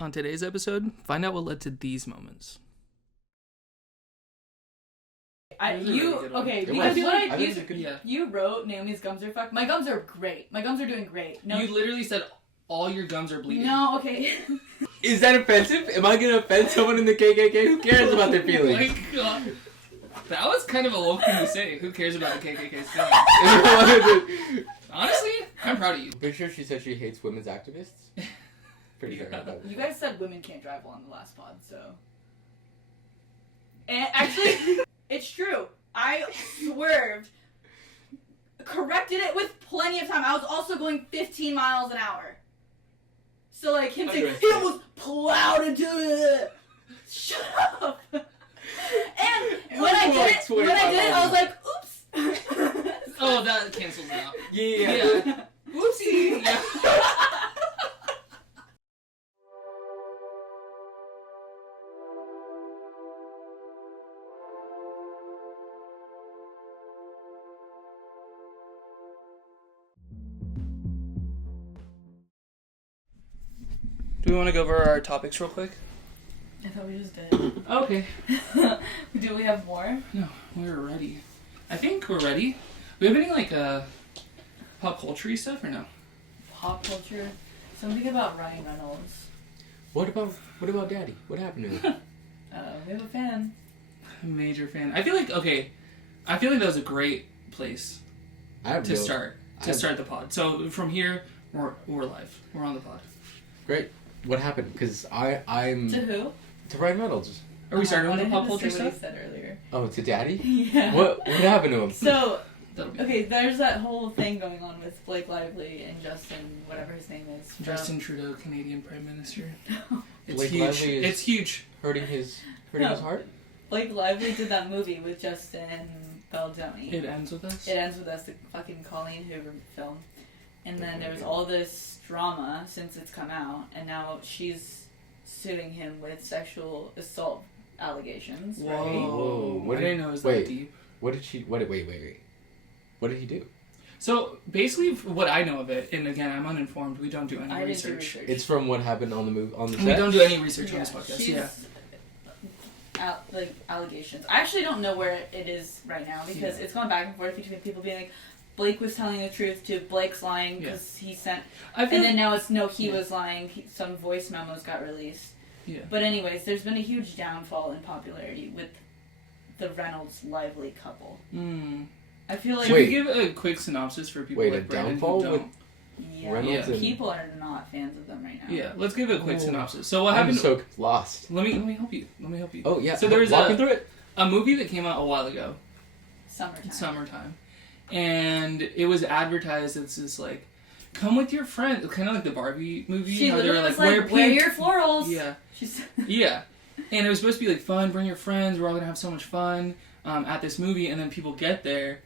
On today's episode, find out what led to these moments. You wrote Naomi's gums are fucked. My gums are great. My gums are doing great. No, You literally said all your gums are bleeding. No, okay. Is that offensive? Am I gonna offend someone in the KKK? Who cares about their feelings? Oh my god. That was kind of a low thing to say. Who cares about the KKK's feelings? Honestly, I'm proud of you. Pretty sure she said she hates women's activists? Pretty sure about that. You guys said women can't drive well on the last pod, so. And actually, it's true. I swerved. Corrected it with plenty of time. I was also going 15 miles an hour. So, like, him saying, it was plowed into it. Shut up. And when I did it, I was like, oops. Oh, that cancels it out. Yeah. Oopsie. Yeah. Do we want to go over our topics real quick? I thought we just did. Okay. Do we have more? No, we're ready. I think we're ready. We have any, like, pop culture-y stuff or no? Pop culture? Something about Ryan Reynolds. What about Daddy? What happened to him? We have a fan. Major fan. I feel like that was a great place to start the pod. So from here, we're live. We're on the pod. Great. What happened? Because I'm... To who? To Ryan Reynolds. Are we starting with the pop culture stuff? What stuff? he said earlier. Oh, to Daddy? Yeah. What happened to him? So, okay, there's that whole thing going on with Blake Lively and Justin, whatever his name is. Justin Trudeau, Canadian Prime Minister. It's Blake huge. Lively is It's huge. Hurting his heart? Blake Lively did that movie with Justin Baldoni. It Ends With Us? It Ends With Us, the fucking Colleen Hoover film. And then there was all this drama since it's come out, and now she's suing him with sexual assault allegations, Whoa. right? Whoa. I didn't know it was that deep. What did she... Wait. What did he do? So, basically, what I know of it, and again, I'm uninformed, we don't do any research. It's from what happened on the set? We don't do any research on this podcast, allegations. I actually don't know where it is right now, because it's going back and forth between people being like, Blake was telling the truth to Blake's lying because he sent... And then now it's he was lying. Some voice memos got released. Yeah. But anyways, there's been a huge downfall in popularity with the Reynolds-Lively couple. I feel like... Should we give a quick synopsis for people like Brandon downfall who don't? Reynolds and... People are not fans of them right now. Yeah, let's give a quick synopsis. So what happened... I'm so lost. Let me help you. Oh, yeah. So there was Walk me through it. a movie that came out a while ago. Summertime. And it was advertised as this, like, come with your friend, kind of like the Barbie movie. She literally was like, wear your florals. Yeah. Yeah. And it was supposed to be, like, fun, bring your friends, we're all going to have so much fun at this movie. And then people get there,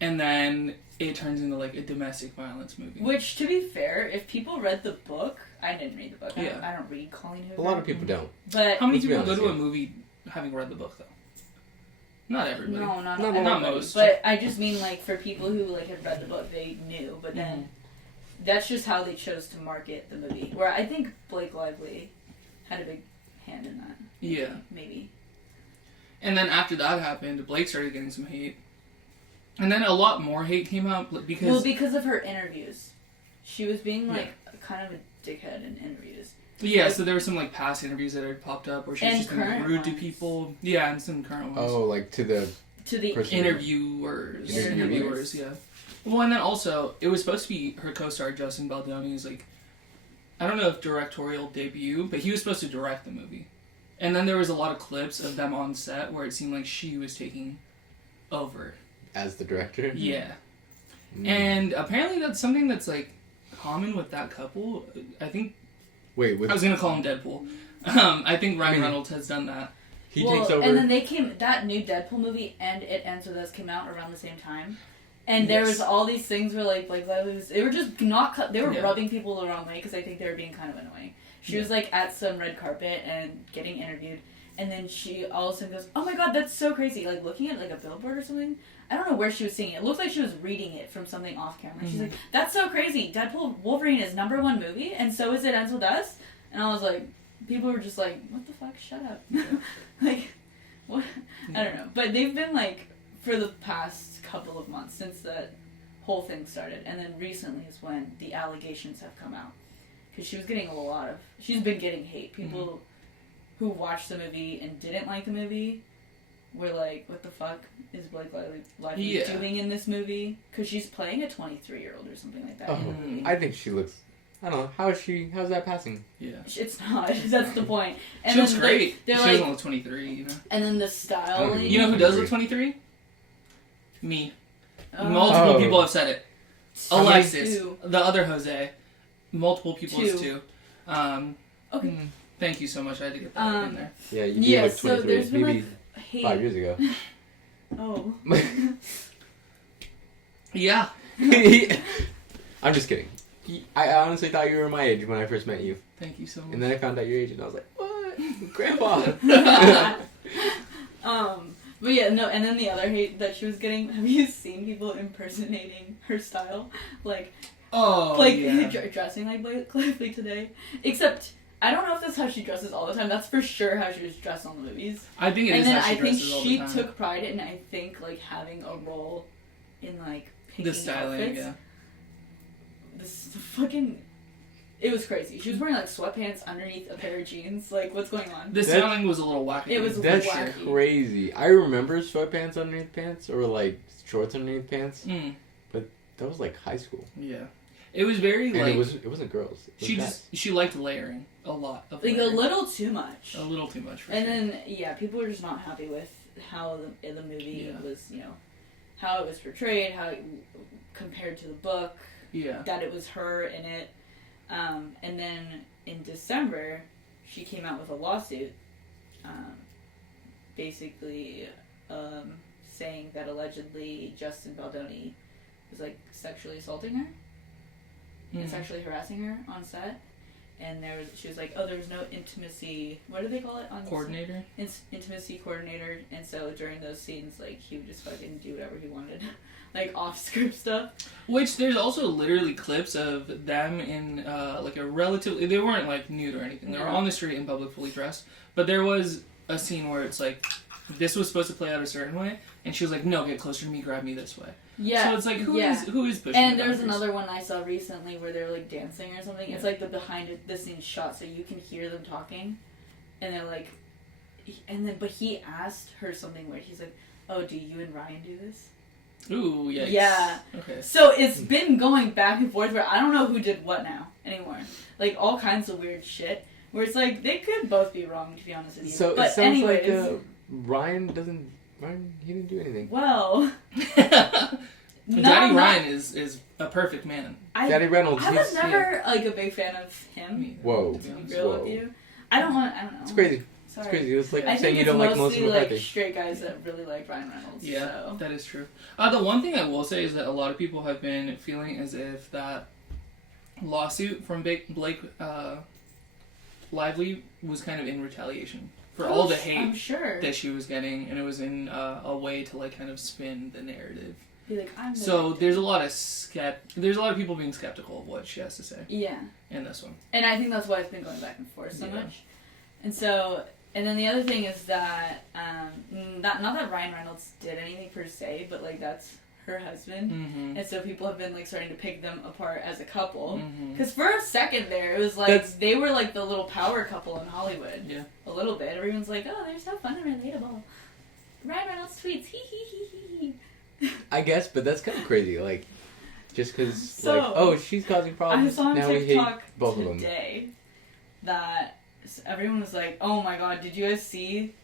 and then it turns into, like, a domestic violence movie. Which, to be fair, if people read the book, I didn't read the book. Yeah. I don't read Colleen Hoover. A lot of people don't. But how many people go to a movie having read the book, though? Not everybody. No, not most. But I just mean, like, for people who, like, had read the book, they knew. But then, that's just how they chose to market the movie. Where I think Blake Lively had a big hand in that. Maybe. And then after that happened, Blake started getting some hate. And then a lot more hate came out because... Well, because of her interviews. She was being, like, kind of a dickhead in interviews. Yeah, like, so there were some, like, past interviews that had popped up where she was just being rude to people. Yeah, and some current ones. Oh, like to the interviewers, yeah. Well, and then also, it was supposed to be her co-star, Justin Baldoni's, like, I don't know if directorial debut, but he was supposed to direct the movie. And then there was a lot of clips of them on set where it seemed like she was taking over. As the director? Yeah. And apparently that's something that's, like, common with that couple. I think... I was going to call him Deadpool. I think Ryan Reynolds has done that. He takes over. And then that new Deadpool movie and It Ends With Us came out around the same time. And there was all these things where, like they were just not, they were rubbing people the wrong way because I think they were being kind of annoying. She was, like, at some red carpet and getting interviewed. And then she all of a sudden goes, oh my god, that's so crazy. Like, looking at, like, a billboard or something. I don't know where she was seeing it. It looked like she was reading it from something off camera. She's like, that's so crazy. Deadpool Wolverine is #1 movie, and so is It Ends With Us. And I was like, people were just like, what the fuck, shut up. Like, what? I don't know. But they've been like, for the past couple of months since that whole thing started, and then recently is when the allegations have come out. Because she's been getting hate. People who watched the movie and didn't like the movie were like, what the fuck is Blake Lively doing in this movie? Because she's playing a 23-year-old or something like that in the movie. I think she looks... I don't know. How's that passing? Yeah. It's not. That's the point. And she looks great. She doesn't look 23, you know? And then the styling... You know who does look 23? Me. Multiple people have said it. Alexis. The other Jose. Multiple people has too. Okay. Thank you so much. I had to get that in there. Yeah, you do look 23. So there's been maybe like hate. 5 years ago. Oh. Yeah. I'm just kidding. I honestly thought you were my age when I first met you. Thank you so much. And then I found out your age and I was like, what? Grandpa! But yeah, no, and then the other hate that she was getting, have you seen people impersonating her style? Like, dressing like Blake Lively today? Except, I don't know if that's how she dresses all the time. That's for sure how she was dressed on the movies. I think it is how she dresses all the time. And then I think she took pride in, I think, like, having a role in, like, picking the styling, outfits. yeah. This fucking... It was crazy. She was wearing, like, sweatpants underneath a pair of jeans. Like, what's going on? The styling was a little wacky. It was That's wacky. Crazy. I remember sweatpants underneath pants, or, like, shorts underneath pants. But that was, like, high school. Yeah. It was very, and like... it wasn't girls. She liked layering. A lot of like, layering. a little too much. A little too much, for and sure. then, yeah, people were just not happy with how the movie was, you know, how it was portrayed, how it compared to the book. Yeah. That it was her in it. And then in December, she came out with a lawsuit, basically saying that allegedly Justin Baldoni was, like, sexually assaulting her and sexually harassing her on set. And she was like, oh, there was no intimacy, what do they call it? Coordinator? Intimacy coordinator. And so during those scenes, like, he would just fucking do whatever he wanted. Like, off-script stuff. Which, there's also literally clips of them in, like, a relatively... They weren't, like, nude or anything. They were on the street in public, fully dressed. But there was a scene where it's like, this was supposed to play out a certain way, and she was like, no, get closer to me, grab me this way. Yeah. So it's like, who is pushing And the there's boundaries? another one I saw recently where they're, like, dancing or something. Yeah. It's like the behind the scenes shot, so you can hear them talking. And they're like... But he asked her something weird. He's like, oh, do you and Ryan do this? Ooh, yikes. Yeah. Okay. So it's been going back and forth where I don't know who did what now anymore. Like, all kinds of weird shit. Where it's like, they could both be wrong, to be honest with you. So but it sounds anyways, like Ryan, he didn't do anything. well... Daddy Ryan is a perfect man. Daddy Reynolds. I was never, like, a big fan of him. Whoa. To be real with you. I don't know. It's crazy. Sorry. It's crazy. It's like I saying you don't like Melissa mostly, like, McCarthy. straight guys that really like Ryan Reynolds. Yeah, so. that is true. The one thing I will say is that a lot of people have been feeling as if that lawsuit from Blake Lively was kind of in retaliation for all the hate that she was getting, and it was in a way to, like, kind of spin the narrative. Be like, I'm so there's a lot of people being skeptical of what she has to say. Yeah. In this one. And I think that's why it's been going back and forth so much. And so, and then the other thing is that, not that Ryan Reynolds did anything per se, but, like, that's her husband. And so people have been, like, starting to pick them apart as a couple. Because for a second there, it was like, they were, like, the little power couple in Hollywood. Yeah. A little bit. Everyone's like, oh, they're so fun and relatable. Ryan Reynolds tweets, hee hee hee hee. I guess, but that's kind of crazy. Like, just because, so, like, oh, she's causing problems. I saw on now TikTok we hate both of them. Today that everyone was like, "Oh my god, did you guys see,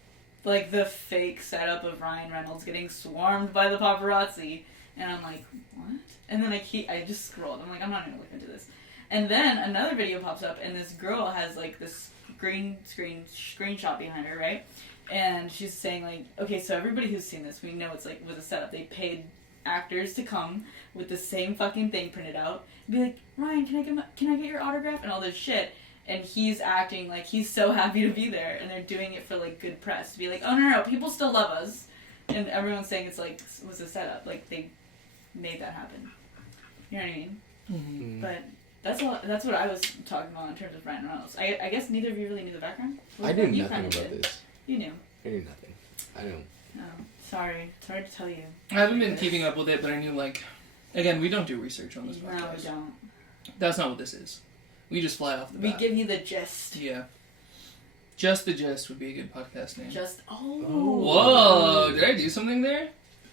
like, the fake setup of Ryan Reynolds getting swarmed by the paparazzi?" And I'm like, "What?" And then I just scrolled. I'm like, I'm not gonna look into this. And then another video pops up, and this girl has, like, this screenshot behind her, right? And she's saying, like, okay, so everybody who's seen this, we know it's, like, with a setup. They paid actors to come with the same fucking thing printed out and be like, Ryan, can I get your autograph? And all this shit. And he's acting like he's so happy to be there. And they're doing it for, like, good press. To be like, oh, no, people still love us. And everyone's saying it's, like, it was a setup. Like, they made that happen. You know what I mean? Mm-hmm. But That's what I was talking about in terms of Ryan Reynolds. I guess neither of you really knew the background? I knew You nothing kinda about did. this. You knew. I knew nothing. I don't. Oh, sorry. Sorry to tell you. I haven't been keeping up with it, but I knew, like... Again, we don't do research on this podcast. No, we don't. That's not what this is. We just fly off the bat. We give you the gist. Yeah. Just the Gist would be a good podcast name. Whoa! Did I do something there?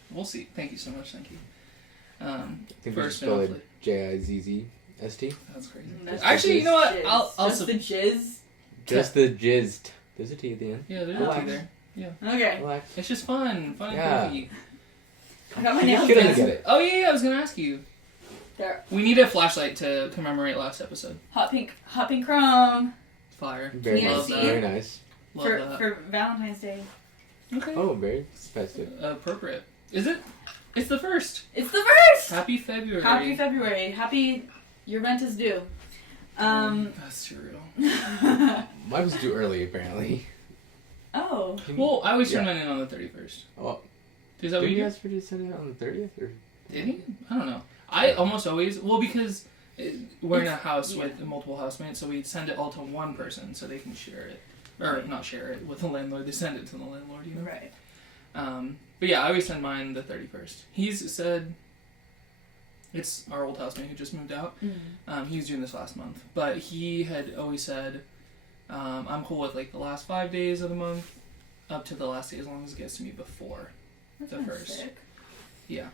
We'll see. Thank you so much. Thank you. I think we First just spell spin-off. it Jizzst. That's crazy. That's Actually, you know what? jizz. I'll Just the jizz? Just the jizzed. There's a T at the end. Yeah, there's Relax. a T there. Yeah. Okay. Relax. It's just fun. Fun and Yeah. cozy. I got my She nails doesn't done. get it. Oh, yeah, I was going to ask you. There. We need a flashlight to commemorate last episode. Hot pink chrome. Fire. Very Can you nice. see Very it? nice. Love For, that. for Valentine's Day. Okay. Oh, very festive. Appropriate. Is it? It's the first. It's the first! Happy February. Happy February. Happy your rent is due. That's too real. Mine was too early, apparently. Oh. Well, I always turn Yeah. mine in on the 31st. Oh, Is that what did you you do? ask for to send it on the 30th? Or? Did he? I don't know. I almost always... Well, because we're in a house Yeah. with multiple housemates, so we send it all to one person so they can share it. Or not share it with the landlord. They send it to the landlord, you know? Right. But yeah, I always send mine the 31st. He's said... It's our old housemate who just moved out. Mm-hmm. He was doing this last month. But he had always said, I'm cool with like the last 5 days of the month up to the last day as long as it gets to me before That the sounds first. sick. Yeah.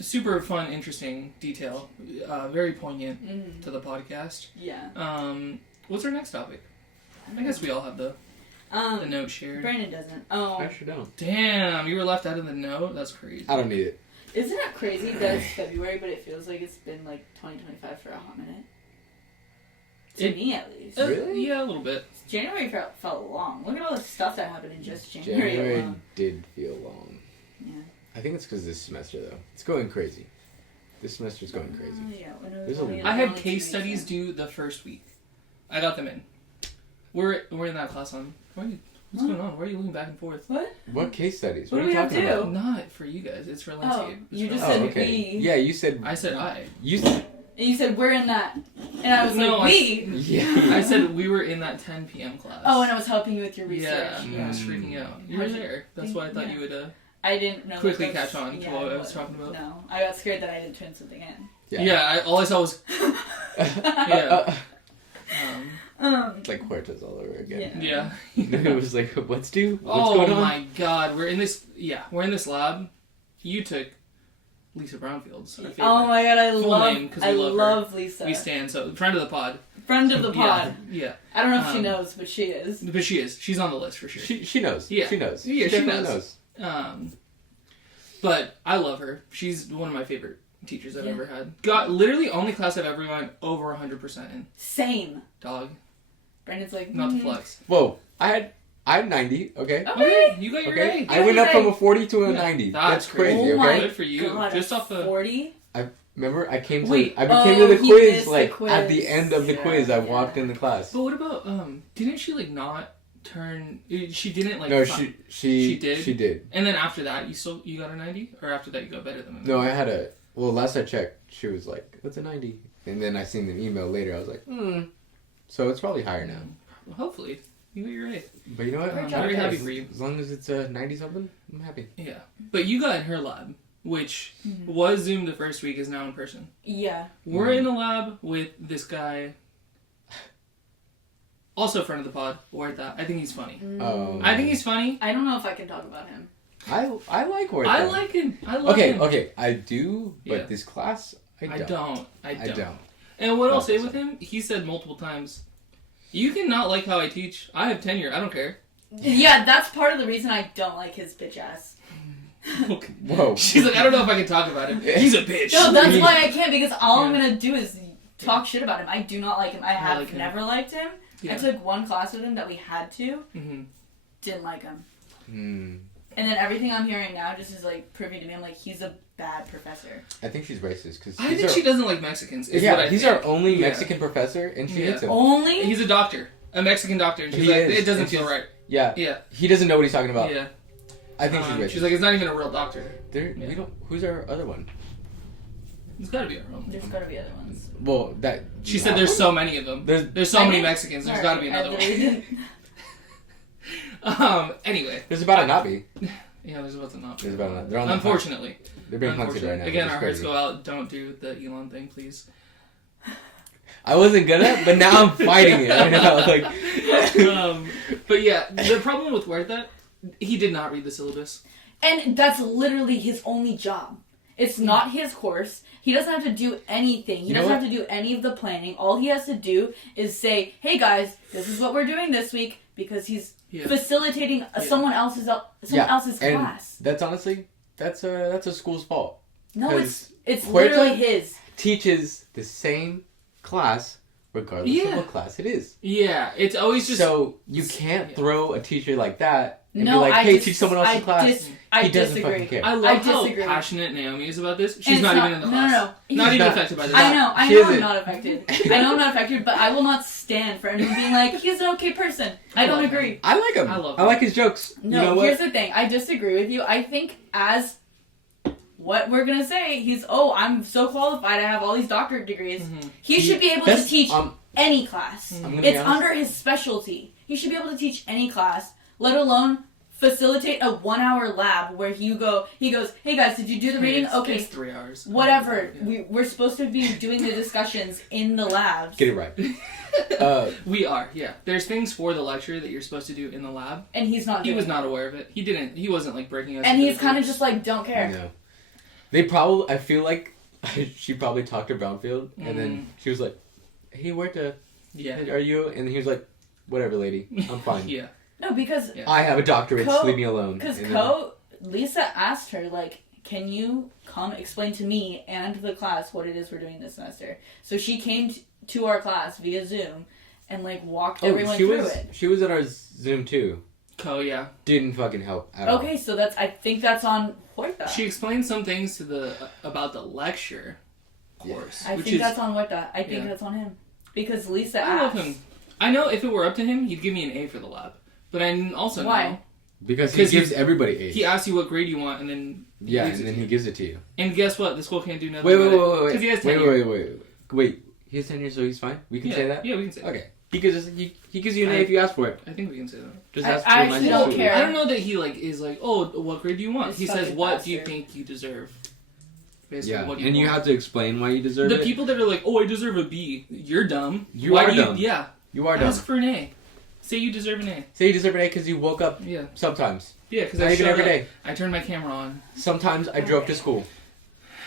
Super fun, interesting detail. Very poignant Mm-hmm. to the podcast. Yeah. What's our next topic? I guess we all have the note shared. Brandon doesn't. Oh. I sure don't. Damn, you were left out of the note? That's crazy. I don't need it. Isn't it crazy that it's February, but it feels like it's been like 2025 for a hot minute? To me, at least. Really? Yeah, a little bit. January felt long. Look at all the stuff that happened in just January alone. did feel long. Yeah. I think it's because this semester, though. It's going crazy. This semester's going crazy. Yeah. There's a- only I had only 2 case weeks studies in. due the first week. I got them in. We're in that class on... What's going on? Why are you looking back and forth? What? What case studies? What What, do are you we have talking to about? do? Not for you guys. It's for Lindsay. Oh, It's you for just us. said okay. we. Yeah, you said... I said I. You And you said we're in that. And I was No, like, we. Yeah. I said we were in that 10 p.m. class. Oh, and I was helping you with your research. Yeah, I was freaking out. You were How'd you- there. That's why I thought Yeah. you would I didn't know. quickly that was- catch on to what I was talking about. No, I got scared that I didn't turn something in. Yeah, all I saw was... Yeah. It's like Huertas all over again. Yeah. It was like, what's due? What's Oh going on? my god, we're in this lab. You took Lisa Brownfield's our favorite. Oh my god, I Full name, 'cause we love her. Lisa. We stand, so friend of the pod. Friend of the pod. Yeah. I don't know if she Um, knows, but she is. But she is. She's on the list for sure. She knows. Yeah. She knows. Yeah, she definitely knows. But I love her. She's one of my favorite teachers I've Yeah. ever had. Got literally only class I've ever gone over 100% in. Same. Dog. Brandon's like, Not to flex. Whoa. I had 90, okay? Okay. You got your Okay. A. I went up Yeah. from a 40 to a Yeah. 90. That's crazy, Oh okay? my Good for you. God, Just off the... 40? Remember, I became Wait. to Oh, the he quiz, missed the like, quiz. at the end of the Yeah, quiz, I yeah. walked in the class. But what about, didn't she, like, not turn... She didn't, like... No, fi- she did? She did. And then after that, you got a 90? Or after that, you got better than me? No, I had a... Well, last I checked, she was like, what's a 90? And then I seen the email later, I was like, So it's probably higher now. Well, hopefully. You got your A. But you know what? I'm I'm very okay. happy for you. As long as it's a 90-something, I'm happy. Yeah. But you got in her lab, which was Zoom the first week, is now in person. Yeah. We're in a lab with this guy, also a friend of the pod, Huerta. I think he's funny. I think he's funny. I don't know if I can talk about him. I like Huerta. I like him. I love him. Okay, I do, but Yeah. this class, I don't. I I don't. And what I'll Not say this with him, he said multiple times, you can not like how I teach. I have tenure. I don't care. Yeah, that's part of the reason I don't like his bitch ass. Whoa. She's like, I don't know if I can talk about him. He's a bitch. No, that's why I can't, because all I'm Yeah. gonna do is talk shit about him. I do not like him. I have like him. never liked him. Yeah. I took one class with him that we had to. Mhm. Didn't like him. Hmm. And then everything I'm hearing now just is like proving to me, I'm like, he's a bad professor. I think she's racist because I think she doesn't like Mexicans. Is what I he's think. our only Yeah. Mexican professor, and she Yeah. hates him. Only? He's a doctor, a Mexican doctor, and she's He like, is, it doesn't and feel she's- right. Yeah, Yeah, he doesn't know what he's talking about. yeah. I think she's racist. She's like, it's not even a real doctor. There, Yeah. we don't. Who's our other one? There's gotta be a Rome. There's gotta be other ones. Well, that... She said there's so many of them. There's so many Mexicans. There's gotta be another one. Anyway. There's about to not be. Yeah, there's about to not be. There's about to not. They're on the Unfortunately. They're being hunted right now. Again, our hearts go out. Don't do the Elon thing, please. I wasn't gonna, but now I'm fighting it. I know, like... But yeah, the problem with Huerta, he did not read the syllabus. And that's literally his only job. It's not his course. He doesn't have to do anything. He doesn't have to do any of the planning. All he has to do is say, hey guys, this is what we're doing this week, because he's facilitating someone else's class. That's honestly, that's a school's fault. No, it's literally his. Teaches the same class regardless of what class it is. Yeah, it's always just... So you can't throw a teacher like that and be like, hey, teach someone else's class. I doesn't disagree. fucking care. I love how passionate Noami is about this. She's not even in the class. No. Not even affected by this. I know I'm not affected. I know I'm not affected, but I will not stand for anyone being like, he's an okay person. I don't agree. I like him. I like his jokes. No, you know here's the thing. I disagree with you. I think as what we're gonna say, I'm so qualified. I have all these doctorate degrees. Mm-hmm. He should be able to teach any class. It's under his specialty. He should be able to teach any class, let alone facilitate a 1-hour lab where he goes, hey guys, did you do the reading? Okay. It's 3 hours. Whatever. Yeah. We're supposed to be doing the discussions in the labs. Get it right. We are, yeah. There's things for the lecture that you're supposed to do in the lab. And he's not He was not aware of it. He wasn't like breaking us. And he's kind of just like, don't care. No. They probably, I feel like she probably talked to Brownfield and then she was like, hey, Huerta, are you? And he was like, whatever, lady, I'm fine. Yeah. No, because... I have a doctorate, leave me alone. Because Lisa asked her, like, can you come explain to me and the class what it is we're doing this semester? So she came to our class via Zoom and, like, walked everyone through it. She was at our Zoom, too. Yeah. Didn't fucking help at all. Okay, so I think that's on Huerta. She explained some things about the lecture course. I think that's on Huerta. I think that's on him. Because Lisa asked. I love him. I know if it were up to him, he'd give me an A for the lab. But I also know... Because he gives everybody A's. He asks you what grade you want, and then... he gives it to you. And guess what? The school can't do nothing about it. Because he has tenure. Wait. He has tenure, so he's fine? We can say that? Yeah, we can say that. Okay. He gives you an A if you ask for it. I think we can say that. Just ask I actually don't care. I don't know that he is like, oh, what grade do you want? He says, what do you think you deserve? Basically, what do you want? You have to explain why you deserve it. The people that are like, oh, I deserve a B. You're dumb. You are dumb. Yeah. You are dumb. Ask for an A. Say you deserve an A. Say you deserve an A because you woke up sometimes. Yeah, because I every day. I turned my camera on. Sometimes I drove to school.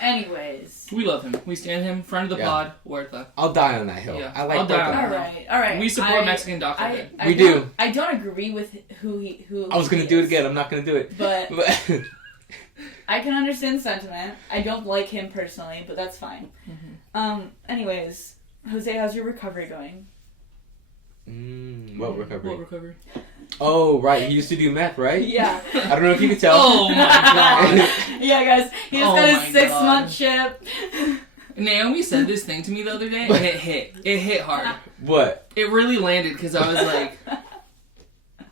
Anyways. We love him. We stand him. Friend of the pod. Huerta. I'll die on that hill. Yeah. I like I'll die on that. All right. We support Mexican doctor. We do. I don't agree with who. I was going to do it again. I'm not going to do it. But I can understand sentiment. I don't like him personally, but that's fine. Mm-hmm. Anyways, Jose, how's your recovery going? What recovery? What recovery? Oh, right. He used to do meth, right? Yeah. I don't know if you could tell. Oh, my God. Yeah, guys. He just got his 6-month chip. Naomi said this thing to me the other day, and it hit. It hit hard. What? It really landed, because I was like,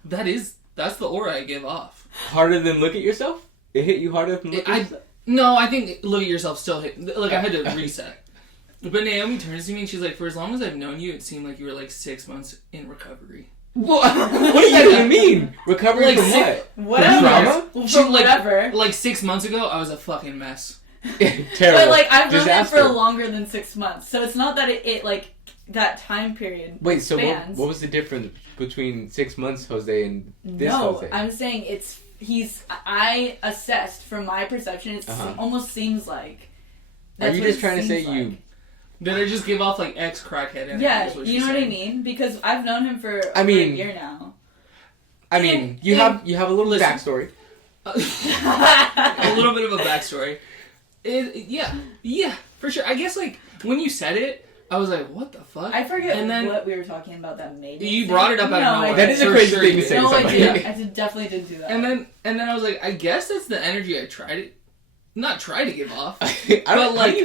that's the aura I give off. Harder than look at yourself? It hit you harder than look at yourself? No, I think look at yourself still hit. Like, I had to reset. But Naomi turns to me and she's like, for as long as I've known you, it seemed like you were like 6 months in recovery. What does that even mean? Recovery like from what? Whatever. From trauma? From whatever. Like 6 months ago, I was a fucking mess. Terrible. But like, I've known it for longer than 6 months. So it's not that it like, that time period. Wait, so what was the difference between 6 months, Jose, and this Jose? No, I'm saying I assessed from my perception, it almost seems like. Are you just trying to say you... Did I just give off like ex-crackhead energy? Yeah, you know what I mean? Because I've known him for over a year now. I mean, you have a little backstory. A little bit of a backstory. Yeah, for sure. I guess like when you said it, I was like, what the fuck? I forget what we were talking about that made me You brought it up out of nowhere. That is a crazy thing to say. No, I did. I definitely didn't do that. And then I was like, I guess that's the energy I try to give off. But like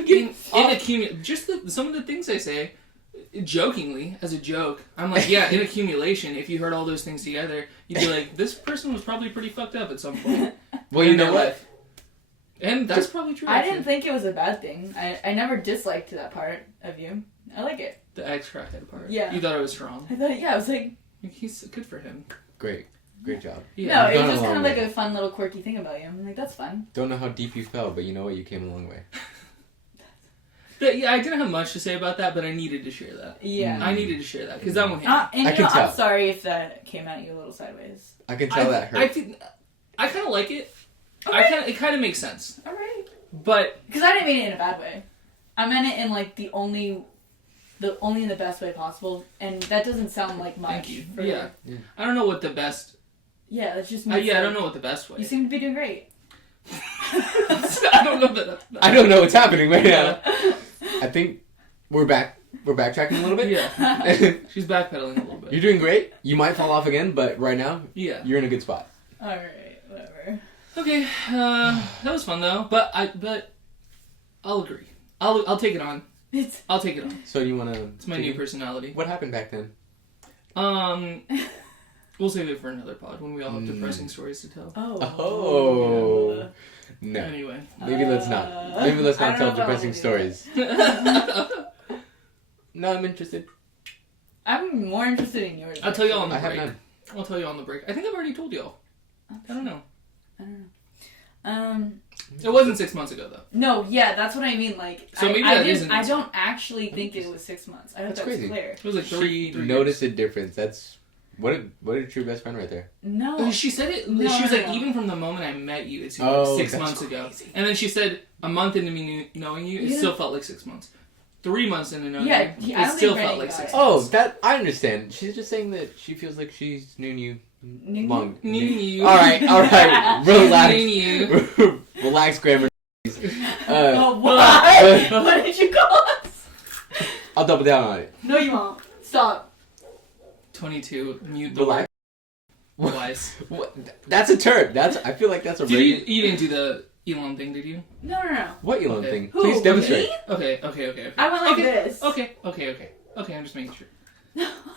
some of the things I say, jokingly, as a joke, I'm like, yeah, in accumulation, if you heard all those things together, you'd be like, this person was probably pretty fucked up at some point. Well, you know what? And that's probably true. I didn't think it was a bad thing. I never disliked that part of you. I like it. The ex crackhead part. Yeah. You thought it was strong. I thought, I was like... He's good for him. Great job. Yeah. No, it was just kind of like a fun little quirky thing about you. I'm like, that's fun. Don't know how deep you fell, but you know what? You came a long way. Yeah, I didn't have much to say about that, but I needed to share that. Yeah. I needed to share that, because that one hit. And I'm sorry if that came at you a little sideways. I can tell that hurt. I kind of like it. Okay. It kind of makes sense. Alright. But... Because I didn't mean it in a bad way. I meant it in, like, the only in the best way possible, and that doesn't sound like much. Thank you. Yeah. I don't know what the best... Yeah, that's just... I don't know what the best way. You seem to be doing great. I don't know that. I don't know what's happening right now. I think we're backtracking a little bit. Yeah. She's backpedaling a little bit. You're doing great. You might fall off again, but right now, you're in a good spot. Alright, whatever. Okay, that was fun though. But I'll agree. I'll take it on. I'll take it on. So you wanna? It's my new personality. What happened back then? We'll save it for another pod when we all have depressing stories to tell. Oh. No. Anyway. Maybe let's not. Maybe let's not tell depressing stories. No, I'm interested. I'm more interested in yours. I'll tell you all on the break. I have none. I'll tell you on the break. I think I've already told y'all. I don't know. It wasn't 6 months ago though. No, yeah, that's what I mean. Like, so maybe I don't actually think it was 6 months. I hope that's crazy. clear. It was like three noticed years. A difference. That's what a true best friend right there. No, she said it. No, she was like, even from the moment I met you, it seemed like 6 months ago. And then she said, a month into me knowing you, it still felt like 6 months. 3 months into knowing you, it still felt like 6 months. Oh, that I understand. She's just saying that she feels like she's known you long. Knew you. All right, relax. Knew you. Relax, grammar. What did you call us? I'll double down on it. No, you won't. Stop. 22. Mute the relax. Twice. What? That's a term. I feel like that's a. You didn't do the Elon thing, did you? No. What Elon thing? Who? Please demonstrate. Me? Okay. I went like this. Okay, I'm just making sure.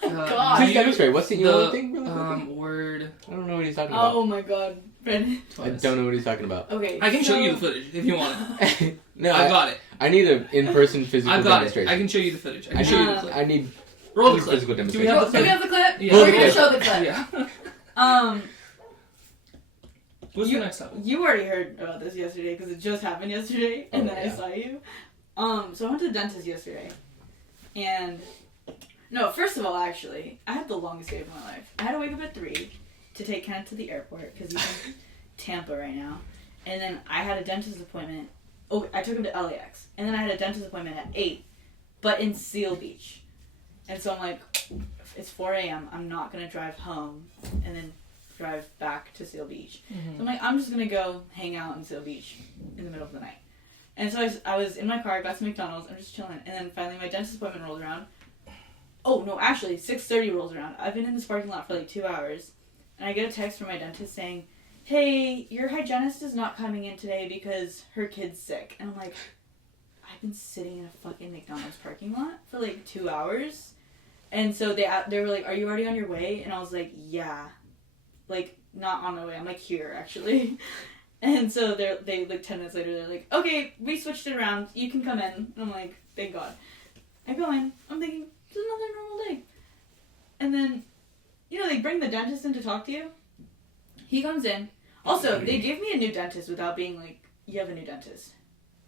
God. Please demonstrate. What's the Elon thing? Word. I don't know what he's talking about. Oh my god, Brandon. I don't know what he's talking about. Okay. I can show you the footage if you want it. No, I got it. I need an in-person physical demonstration. I can show you the footage. I can show you the clip. I need roll the clip. Physical Do demonstration. we have the clip? Yeah. We're gonna show the clip. Yeah. What's the next topic? You already heard about this yesterday because it just happened yesterday, and then I saw you. So I went to the dentist yesterday, and no, first of all, actually, I had the longest day of my life. I had to wake up at 3 to take Kenneth to the airport because he's in Tampa right now, and then I had a dentist appointment. Oh, I took him to LAX, and then I had a dentist appointment at 8, but in Seal Beach, and so I'm like, it's 4 a.m. I'm not gonna drive home, and then drive back to Seal Beach. Mm-hmm. So I'm like, I'm just gonna go hang out in Seal Beach in the middle of the night. And so I was in my car, got some McDonald's, I'm just chilling, and then finally my dentist appointment rolled around. Oh no, actually 6:30 rolls around. I've been in this parking lot for like 2 hours, and I get a text from my dentist saying, "Hey, your hygienist is not coming in today because her kid's sick." And I'm like, I've been sitting in a fucking McDonald's parking lot for like 2 hours, and so they were like, "Are you already on your way?" And I was like, "Yeah." Like, not on my way. I'm like, here, actually. And so they like 10 minutes later, they're like, "Okay, we switched it around. You can come in." And I'm like, thank God. I go in. I'm thinking, it's another normal day. And then, they bring the dentist in to talk to you. He comes in. Also, they gave me a new dentist without being like, you have a new dentist.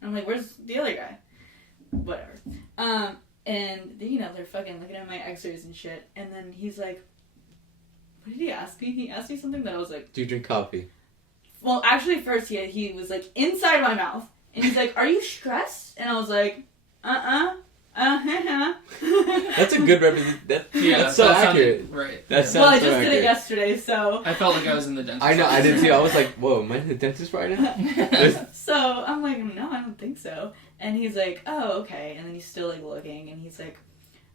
I'm like, where's the other guy? Whatever. And, they're fucking looking at my x-rays and shit. And then he's like, what did he ask me? He asked me something that I was like... Do you drink coffee? Well, actually, first he was like, inside my mouth. And he's like, are you stressed? And I was like, That's a good representation. That's so accurate. Right. That sounds well, I so just accurate. did it yesterday, so... I felt like I was in the dentist. I know, I did too. I was like, whoa, am I in the dentist right now? So, I'm like, no, I don't think so. And he's like, oh, okay. And then he's still, like, looking, and he's like,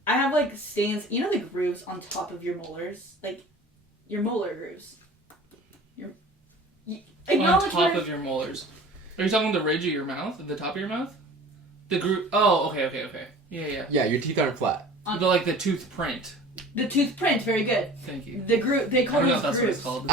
I have, like, stains... You know the grooves on top of your molars? Like, your molar grooves. On top of your molars. Are you talking the ridge of your mouth? The top of your mouth? The groove... Oh, okay. Yeah. Yeah, your teeth aren't flat. Like the tooth print. The tooth print, very good. Thank you. The groove... They call those grooves. What it's called.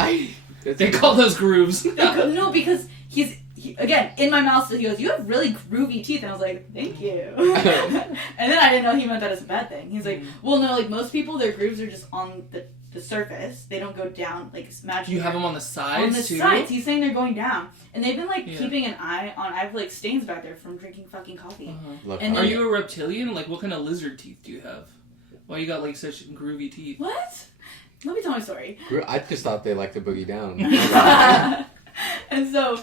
They call those grooves. No, because he again, in my mouth, so he goes, you have really groovy teeth. And I was like, thank you. And then I didn't know he meant that as a bad thing. He's like, well, no, like, most people, their grooves are just on the surface. They don't go down, like, imagine. You have them on the sides, on the too? sides. He's saying they're going down. And they've been, like, keeping an eye on, I have, like, stains back there from drinking fucking coffee. And are you a reptilian? Like, what kind of lizard teeth do you have? Why you got, like, such groovy teeth? What? Let me tell my story. I just thought they liked to boogie down. And so,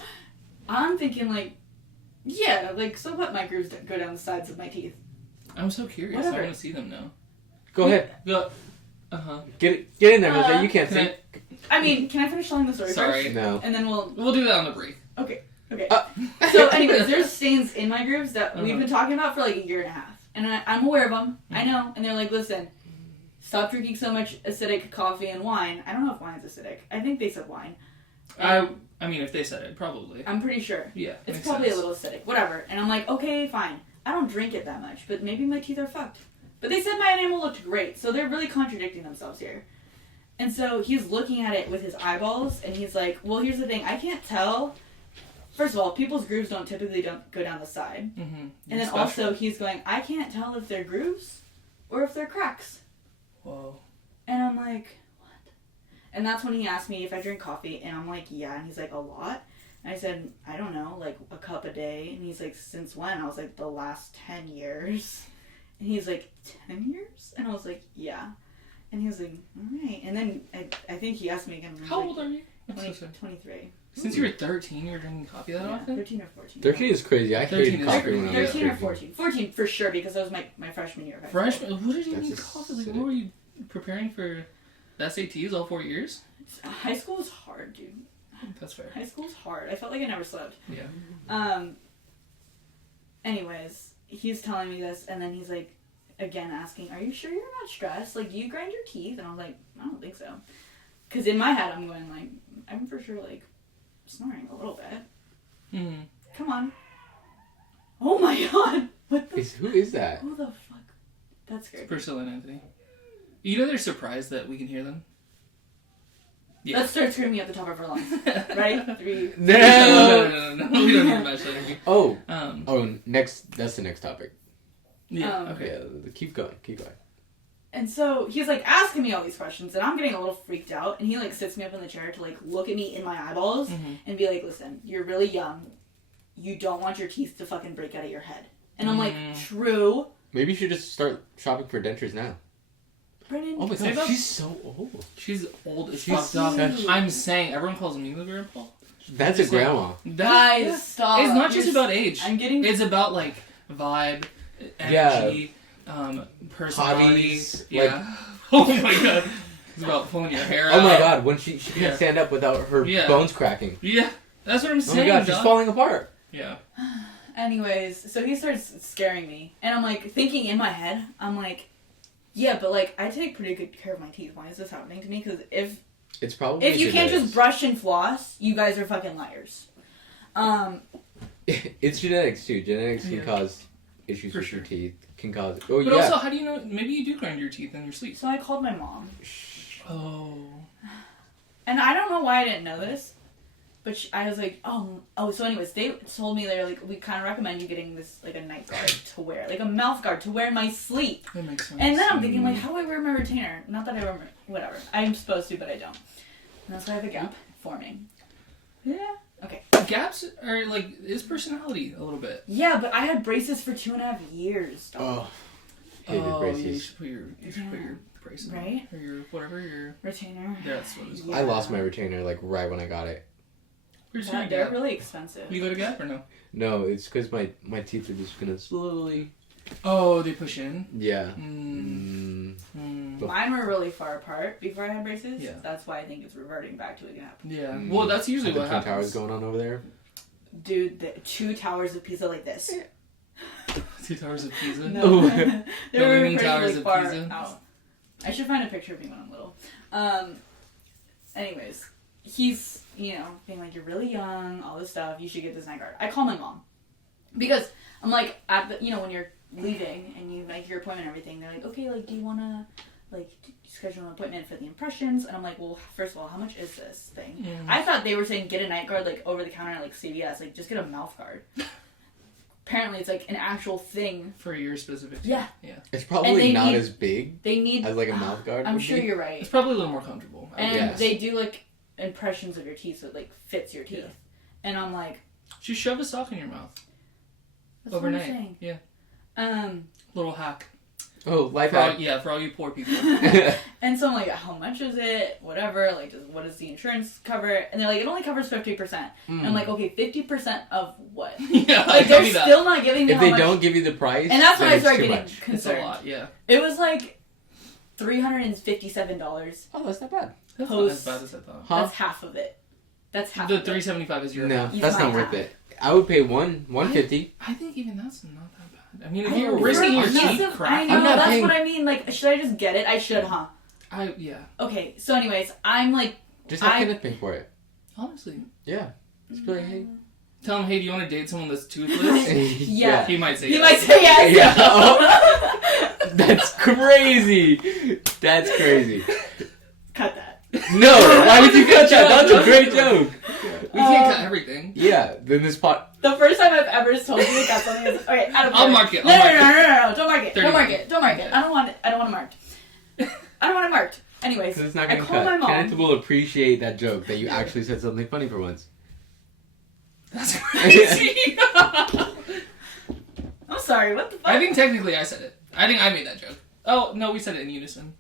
I'm thinking, like, yeah, like, so what, my grooves go down the sides of my teeth? I'm so curious. Whatever. I want to see them now. Go ahead. Go. Get in there, Jose. You can't see. I mean, can I finish telling the story Sorry. first? No. And then we'll do that on the break. Okay. So, anyways, there's stains in my grooves that we've been talking about for like a year and a half. And I'm aware of them. I know. And they're like, listen, stop drinking so much acidic coffee and wine. I don't know if wine's acidic. I think they said wine. I mean, if they said it, probably. I'm pretty sure. Yeah. It's probably a little acidic. Whatever. And I'm like, okay, fine. I don't drink it that much, but maybe my teeth are fucked. But they said my enamel looked great, so they're really contradicting themselves here. And so he's looking at it with his eyeballs, and he's like, well, here's the thing. I can't tell. First of all, people's grooves don't typically go down the side. Mm-hmm. And then also he's going, I can't tell if they're grooves or if they're cracks. Whoa. And I'm like, what? And that's when he asked me if I drink coffee, and I'm like, yeah. And he's like, a lot? And I said, I don't know, like a cup a day. And he's like, since when? I was like, the last 10 years. And he's like, 10 years? And I was like, yeah. And he was like, all right. And then I think he asked me again. How old are you? 23. Since you were 13, you were drinking coffee that often? 13 or 14. 13 is crazy. I hated coffee when I was 13 or 14. 14 for sure, because that was my freshman year of high school. Freshman? What did you mean coffee? Like, what were you preparing for the SATs all 4 years? High school is hard, dude. That's fair. High school's hard. I felt like I never slept. Yeah. Anyways, he's telling me this, and then he's like, again asking, are you sure you're not stressed? Like, do you grind your teeth? And I was like, I don't think so. Because in my head, I'm going like, I'm for sure like snoring a little bit. Mm-hmm. Come on. Oh my god. What the? Who is that? Who the fuck? That's scary. It's Priscilla and Anthony. You know they're surprised that we can hear them? Yeah. Let's start screaming at the top of our lungs. Right? 3. No. We don't need to match that energy. Oh, next. That's the next topic. Yeah. Okay. Yeah, keep going. And so he's like asking me all these questions, and I'm getting a little freaked out. And he like sits me up in the chair to like look at me in my eyeballs and be like, "Listen, you're really young. You don't want your teeth to fucking break out of your head." And I'm like, "True." Maybe you should just start shopping for dentures now. Brennan. Oh my god, she's so old. She's old as fucked up. I'm saying everyone calls me the grandpa. That's a grandma. Guys, stop. It's not just about age. It's about like vibe, energy, personality. Hobbies, yeah. Oh my god. It's about pulling your hair out. Oh my god, when she can't stand up without her bones cracking. Yeah. That's what I'm saying. Oh my god, she's falling apart. Yeah. Anyways, so he starts scaring me. And I'm like, thinking in my head, I'm like, yeah, but like, I take pretty good care of my teeth. Why is this happening to me? Because if you can't just brush and floss, you guys are fucking liars. It's genetics too. Genetics can cause issues with your teeth. Can cause. Oh, but also, how do you know? Maybe you do grind your teeth in your sleep. So I called my mom. Oh. And I don't know why I didn't know this, but I was like, oh. So anyways, they told me they're like, we kind of recommend you getting this like a night guard to wear, like a mouth guard to wear in my sleep. That makes sense. And then I'm thinking like, how do I wear my retainer? Not that I wear whatever. I'm supposed to, but I don't. And that's why I have a gap forming. Yeah. Okay. Gaps are like is personality a little bit. Yeah, but I had braces for 2.5 years. Oh. Hated braces. Yeah, you should put your brace on. Right? Or your whatever your retainer. Yeah, that's what it's called. I lost my retainer like right when I got it. They're really expensive. You go to Gap or no? No, it's because my teeth are just gonna slowly. Oh, they push in. Yeah. Mine were really far apart before I had braces. Yeah. That's why I think it's reverting back to a gap. Yeah. Well, that's usually what happens. The Twin Towers going on over there. Dude, the 2 towers of Pisa like this. 2 towers of Pisa. No, they were Leaning towers of Pisa. Out. I should find a picture of me when I'm little. Anyways, he's being like, you're really young, all this stuff. You should get this night guard. I call my mom because I'm like at the when you're leaving and you make your appointment and everything, they're like, okay, like, do you want to like, schedule an appointment for the impressions. And I'm like, well, first of all, how much is this thing? Yeah. I thought they were saying get a night guard, like, over the counter at, like, CVS. Like, just get a mouth guard. Apparently, it's, like, an actual thing. For your specific teeth. Yeah. It's probably not need, as big they need, as, like, a mouth guard. I'm sure you're right. It's probably a little more comfortable. And they do, like, impressions of your teeth so it, like, fits your teeth. Yeah. And I'm like... Just shove a sock in your mouth. That's overnight. what I'm saying. Yeah. Little hack. Oh, life hack. For all you poor people. And so I'm like, how much is it? Whatever. Like, what does the insurance cover? And they're like, it only covers 50%. And I'm like, okay, 50% of what? Yeah, like, they're still not giving me if how they much. don't give you the price, And that's when I started too getting much. concerned. It's a lot, yeah. It was like $357. Oh, that's not bad. That's Post. not as bad as I thought. Huh? That's half of it. That's half The of it. $375 is your No, half. that's not worth it. I would pay $150. I think even that's not that bad. I mean, if I you're know, risking for your a piece teeth of- cracking. I know, I'm not that's paying- what I mean. Like, should I just get it? I should, huh? Yeah. Okay, so anyways, I'm like... Just have Kenneth pay for it. Honestly. Yeah. Just be like, hey. Tell him, hey, do you want to date someone that's toothless? Yeah. He might say He yes. might say yes. Yeah. Oh. That's crazy. That's crazy. Cut that. No, why would you cut that? That's a great joke. We can't cut everything. Yeah, then this pot. The first time I've ever told you that got something is... Okay, I don't I'll care. mark it. No, don't mark it. 30 Don't mark it. Don't mark it. I don't want it. I don't want it marked. I don't want it marked. Anyways, Because it's not I going to called my cut. mom. Kenneth will appreciate that joke that you actually said something funny for once. That's crazy. I'm sorry, what the fuck? I think technically I said it. I think I made that joke. Oh, no, we said it in unison.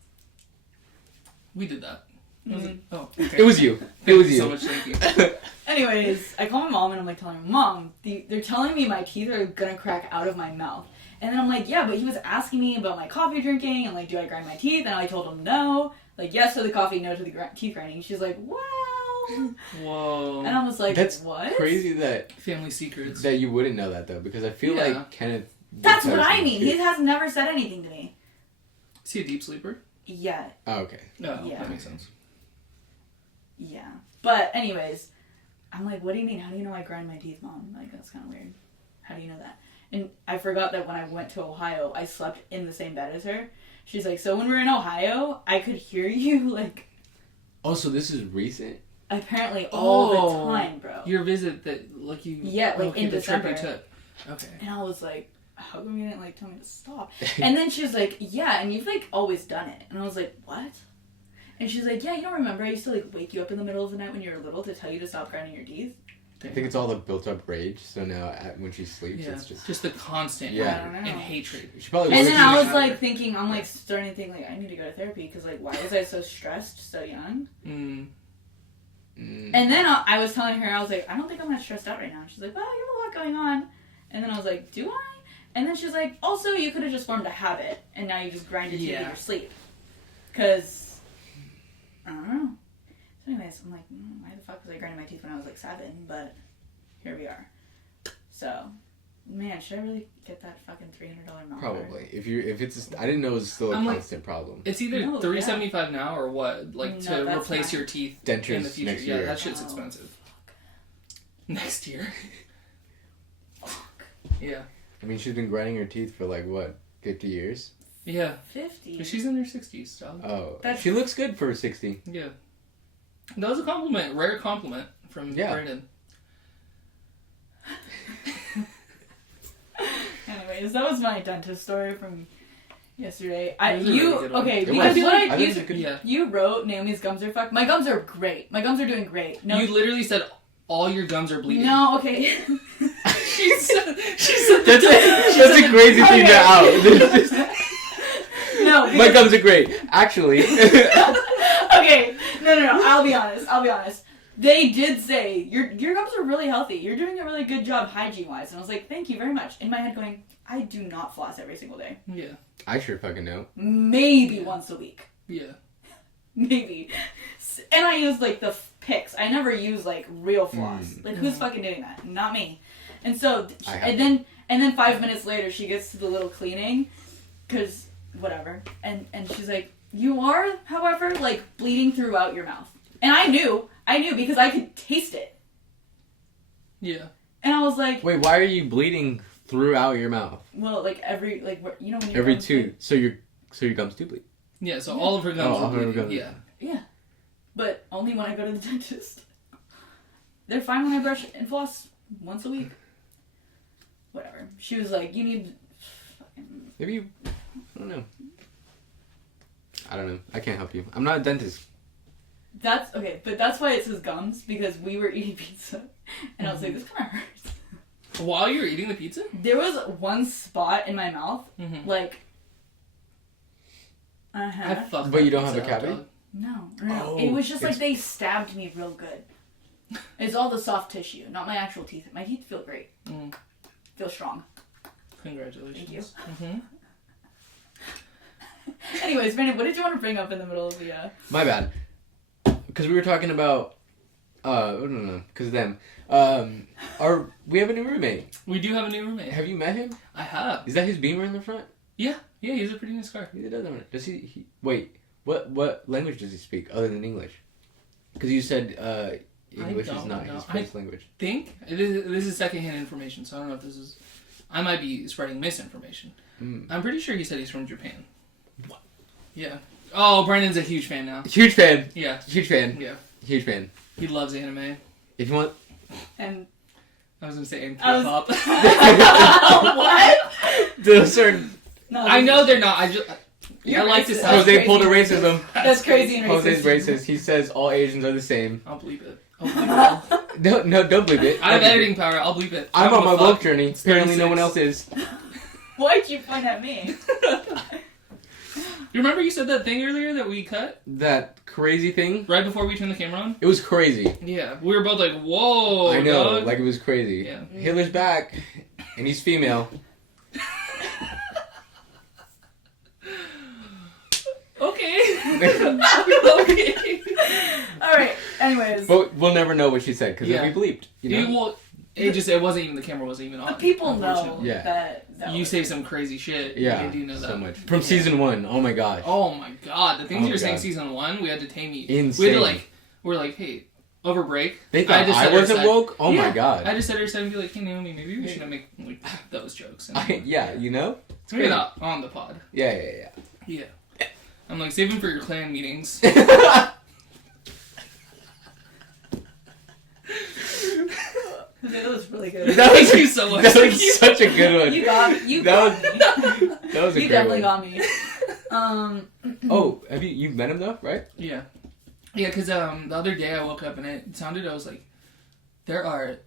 We did that. Was it? Oh, okay. It was you. It was Thank you. so much, thank you. Anyways, I call my mom and I'm like telling her, Mom, they're telling me my teeth are gonna crack out of my mouth. And then I'm like, yeah, but he was asking me about my coffee drinking and like, do I grind my teeth? And I told him no. Like, yes to the coffee, no to the teeth grinding. She's like, wow. Whoa. And I was like, That's what? crazy that Family secrets. that you wouldn't know that though, because I feel Yeah. like Kenneth. That's what tells I me mean. too. He has never said anything to me. Is he a deep sleeper? Yeah. Oh, okay. No, Yeah. that makes sense. Yeah. But anyways, I'm like, what do you mean? How do you know I grind my teeth, Mom? Like, that's kind of weird. How do you know that? And I forgot that when I went to Ohio, I slept in the same bed as her. She's like, so when we were in Ohio, I could hear you, like... Oh, so this is recent? Apparently all the time, bro. Your visit that, like you... Yeah, like in the trip December. you took. Okay. And I was like, how come you didn't, like, tell me to stop? And then she was like, yeah, and you've, like, always done it. And I was like, what? And she's like, yeah, you don't remember? I used to, like, wake you up in the middle of the night when you were little to tell you to stop grinding your teeth? I think it's all the built-up rage. So now, when she sleeps, Yeah. it's just the constant Yeah. I don't know. and hatred. she probably. And wakes then you I up- was like thinking, I'm like starting to think like I need to go to therapy because like why was I so stressed so young? Mm. And then I was telling her I was like I don't think I'm that stressed out right now. And she's like, well, you have a lot going on. And then I was like, do I? And then she's like, also you could have just formed a habit and now you just grind your teeth in your sleep. Cause I don't know. So anyways, I'm like, why the fuck was I grinding my teeth when I was like 7? But here we are. So. Man, should I really get that fucking $300 mouth guard? Probably. If it's, I didn't know it was still a I'm like- constant problem. It's either No, $375 now or what? Like No, to that's replace not- your teeth Dentures in the future. next Yeah, year. that shit's Oh, expensive. fuck. Next year. Fuck. Yeah. I mean, she's been grinding her teeth for like what, 50 years? Yeah. 50. But she's in her 60s, dog. Oh, That's- she looks good for 60. Yeah. That was a compliment. Rare compliment from Yeah. Brandon. Anyways, that was my dentist story from yesterday. It was a really good one. Okay, It because was. what I think you, it's a good- Yeah. you wrote Naomi's gums are fucked. My gums are great. My gums are doing great. No, You literally said all your gums are bleeding. no, okay. she said That's a crazy thing to out. There's just- No, My gums are great. Actually. okay, no. I'll be honest. They did say your gums are really healthy. You're doing a really good job hygiene wise, and I was like, thank you very much. In my head, going, I do not floss every single day. Yeah. I sure fucking know. Maybe once a week. Yeah. Maybe. And I use like the picks. I never use like real floss. Like who's fucking doing that? Not me. And so I have and then 5 minutes later she gets to the little cleaning cuz whatever. And she's like, "You are, however, like bleeding throughout your mouth." And I knew because I could taste it. Yeah. And I was like, Wait, why are you bleeding throughout your mouth? well, like every like you know when your Every gums two. bleed? So your gums do bleed. Yeah, so all of her gums are bleeding. Yeah. Yeah. But only when I go to the dentist. They're fine when I brush and floss once a week. Whatever. She was like, you need... Maybe you... I don't know. I don't know. I can't help you. I'm not a dentist. That's... Okay, but that's why it says gums, because we were eating pizza. And I was like, this kind of hurts. While you were eating the pizza? There was one spot in my mouth, like... But you don't have a cavity? No. Oh, it was just like they stabbed me real good. It's all the soft tissue, not my actual teeth. My teeth feel great. Feel strong. Congratulations. Thank you. Mm-hmm. Anyways, Brandon, what did you want to bring up in the middle of the... My bad. Because we were talking about... no, because of them. We have a new roommate. We do have a new roommate. Have you met him? I have. Is that his Beamer in the front? Yeah, he's a pretty nice car. He does. Does he... Wait, what language does he speak other than English? Because you said English is not his first language. I think this is secondhand information, so I don't know if this is... I might be spreading misinformation. I'm pretty sure he said he's from Japan. What? Yeah. Oh, Brandon's a huge fan now. Huge fan. Yeah. Huge fan. Yeah. Huge fan. He loves anime. If you want... And... I was going to say and K-pop. What? Those are... No, I know they're not. I like to sound Jose pulled a racism. That's crazy and racist. Jose's racist. He says all Asians are the same. I'll bleep it. No, don't bleep it. I have editing power. I'll bleep it. I'm on my woke journey. Apparently no one else is. Why'd you point at me? You remember you said that thing earlier that we cut? That crazy thing? Right before we turned the camera on? It was crazy. Yeah. We were both like, whoa, I know, dog. like it was crazy. Yeah. Hitler's back, and he's female. Okay. Okay. Alright, anyways. But we'll never know what she said, because it'll be bleeped. You know? It wasn't even, the camera wasn't even on. But people know that you say some crazy shit. Yeah, you do know that. so much. From season 1, oh my gosh. Oh my god, the things you were saying season 1, we had to tame you. Insane. We had to we're like, hey, over break. They thought I wasn't woke? Oh my god. I just said her side and be like, hey Noami, maybe we shouldn't make those jokes. Yeah, you know? It's maybe not on the pod. Yeah. Yeah. I'm like, save them for your clan meetings. That was really good. Thank you so much. That was such a good one. You got me. That was a you great definitely one. got me. Oh, have you've met him though, right? Yeah. Yeah, because the other day I woke up and it sounded, I was like, there are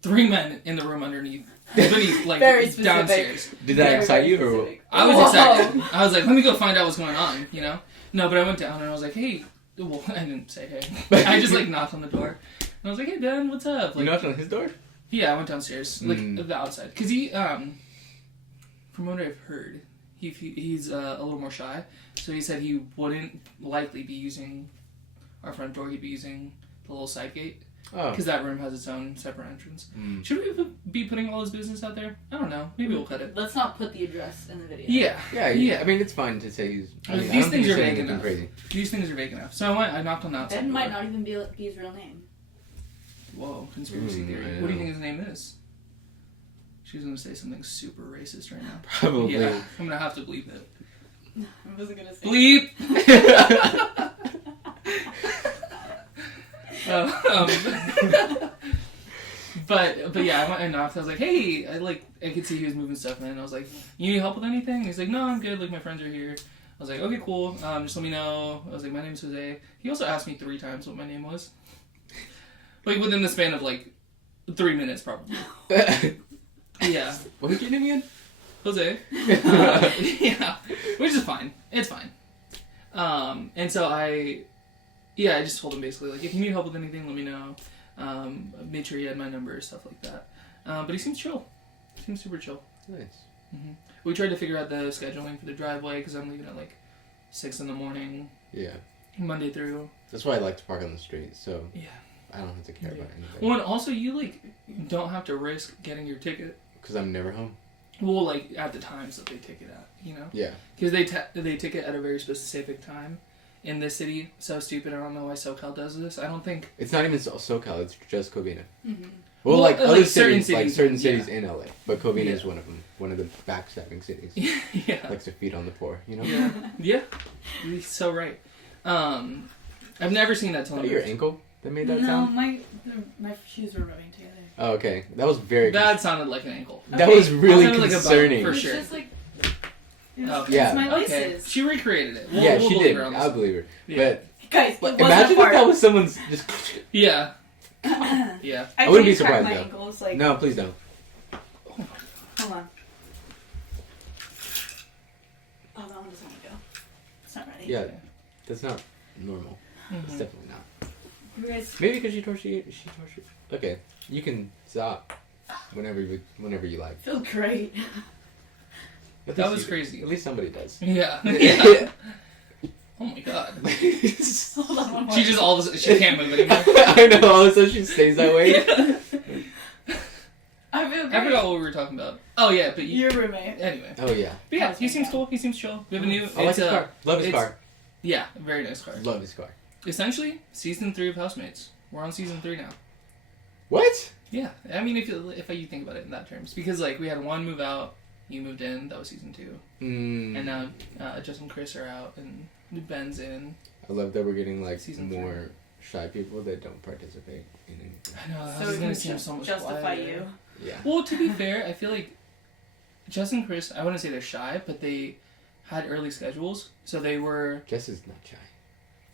3 men in the room underneath like, very specific. downstairs. Did that excite you? Or I was excited. I was like, let me go find out what's going on, you know? No, but I went down and I was like, hey, well, I didn't say hey. I just, knocked on the door. And I was like, hey, Dan, what's up? You knocked on his door? Yeah, I went downstairs, the outside. Because he, from what I've heard, he's a little more shy. So he said he wouldn't likely be using our front door. He'd be using the little side gate. Oh. Because that room has its own separate entrance. Should we be putting all his business out there? I don't know. Maybe we'll cut it. Let's not put the address in the video. Yeah. I mean, it's fine to say he's... These things are vague enough. Crazy. These things are vague enough. So I knocked on the outside. Ben might not even be his real name. Whoa, conspiracy theory. What do you think his name is? She's going to say something super racist right now. Probably. Yeah, I'm going to have to bleep it. I wasn't going to say bleep! But yeah, I went and knocked. I was like, hey, I could see he was moving stuff in. And I was like, you need help with anything? And he's like, no, I'm good. My friends are here. I was like, okay, cool. Just let me know. I was like, my name's Jose. He also asked me 3 times what my name was. Within the span of 3 minutes, probably. Yeah. What was your name again? Jose. Yeah. Which is fine. It's fine. And so I just told him basically, if you need help with anything, let me know. Made sure he had my number, stuff like that. But he seems chill. Seems super chill. Nice. Mm-hmm. We tried to figure out the scheduling for the driveway because I'm leaving at 6 in the morning. Yeah. Monday through. That's why I like to park on the street, so yeah, I don't have to care about anything. Well, and also you don't have to risk getting your ticket. Because I'm never home. Well, at the times that they ticket at, you know? Yeah. Because they ticket at a very specific time in this city. So stupid. I don't know why SoCal does this. I don't think... It's not even SoCal. It's just Covina. Mm-hmm. Well, like other like cities, like certain yeah. cities in LA, but Covina is one of them. One of the backstabbing cities. Yeah. Likes to feed on the poor, you know. Yeah. Yeah. You're so right. I've never seen that television. Your ankle that made that sound? No, my shoes were rubbing together. Oh, okay. That was very. That sounded like an ankle. That was really Sounded concerning. like a bone, for sure. It's just like. Okay. It's my Okay. laces. She recreated it. Yeah, she believe did. her on this I'll one. believe her. Yeah. Guys, But it imagine wasn't if that was someone's just. Yeah. Yeah. I wouldn't be can't crack surprised, my though. ankles, like, No, please don't. Hold on. Oh, that one doesn't want to go. It's not ready. Yeah, that's not normal. It's Mhm. definitely not. You guys. Maybe because she tortured you. Okay, you can stop whenever you like. Feel great. At That least was crazy. At least somebody does. Yeah. Yeah. Oh my god. Hold on one more. She just all of a sudden, she can't move anymore. I know. All of a sudden she stays that way. Yeah. I feel great. I forgot what we were talking about. Oh yeah, but Your roommate. anyway. Oh yeah. But yeah, he seems cool. He seems chill. We have a new. I like his car. Love his car. Yeah, very nice car. Love his car. Essentially, season 3 of Housemates. We're on season 3 now. What? Yeah, I mean, if you think about it in that terms, because like we had one move out, you moved in, that was season 2, and now Justin and Chris are out, and Ben's in. I love that we're getting like Season more shy people that don't participate in anything. I know. So I was we gonna can seem so much justify quieter. you. Yeah. Well, to be fair, I feel like Justin and Chris, I wouldn't say they're shy, but they had early schedules, so they were. Jess is not shy.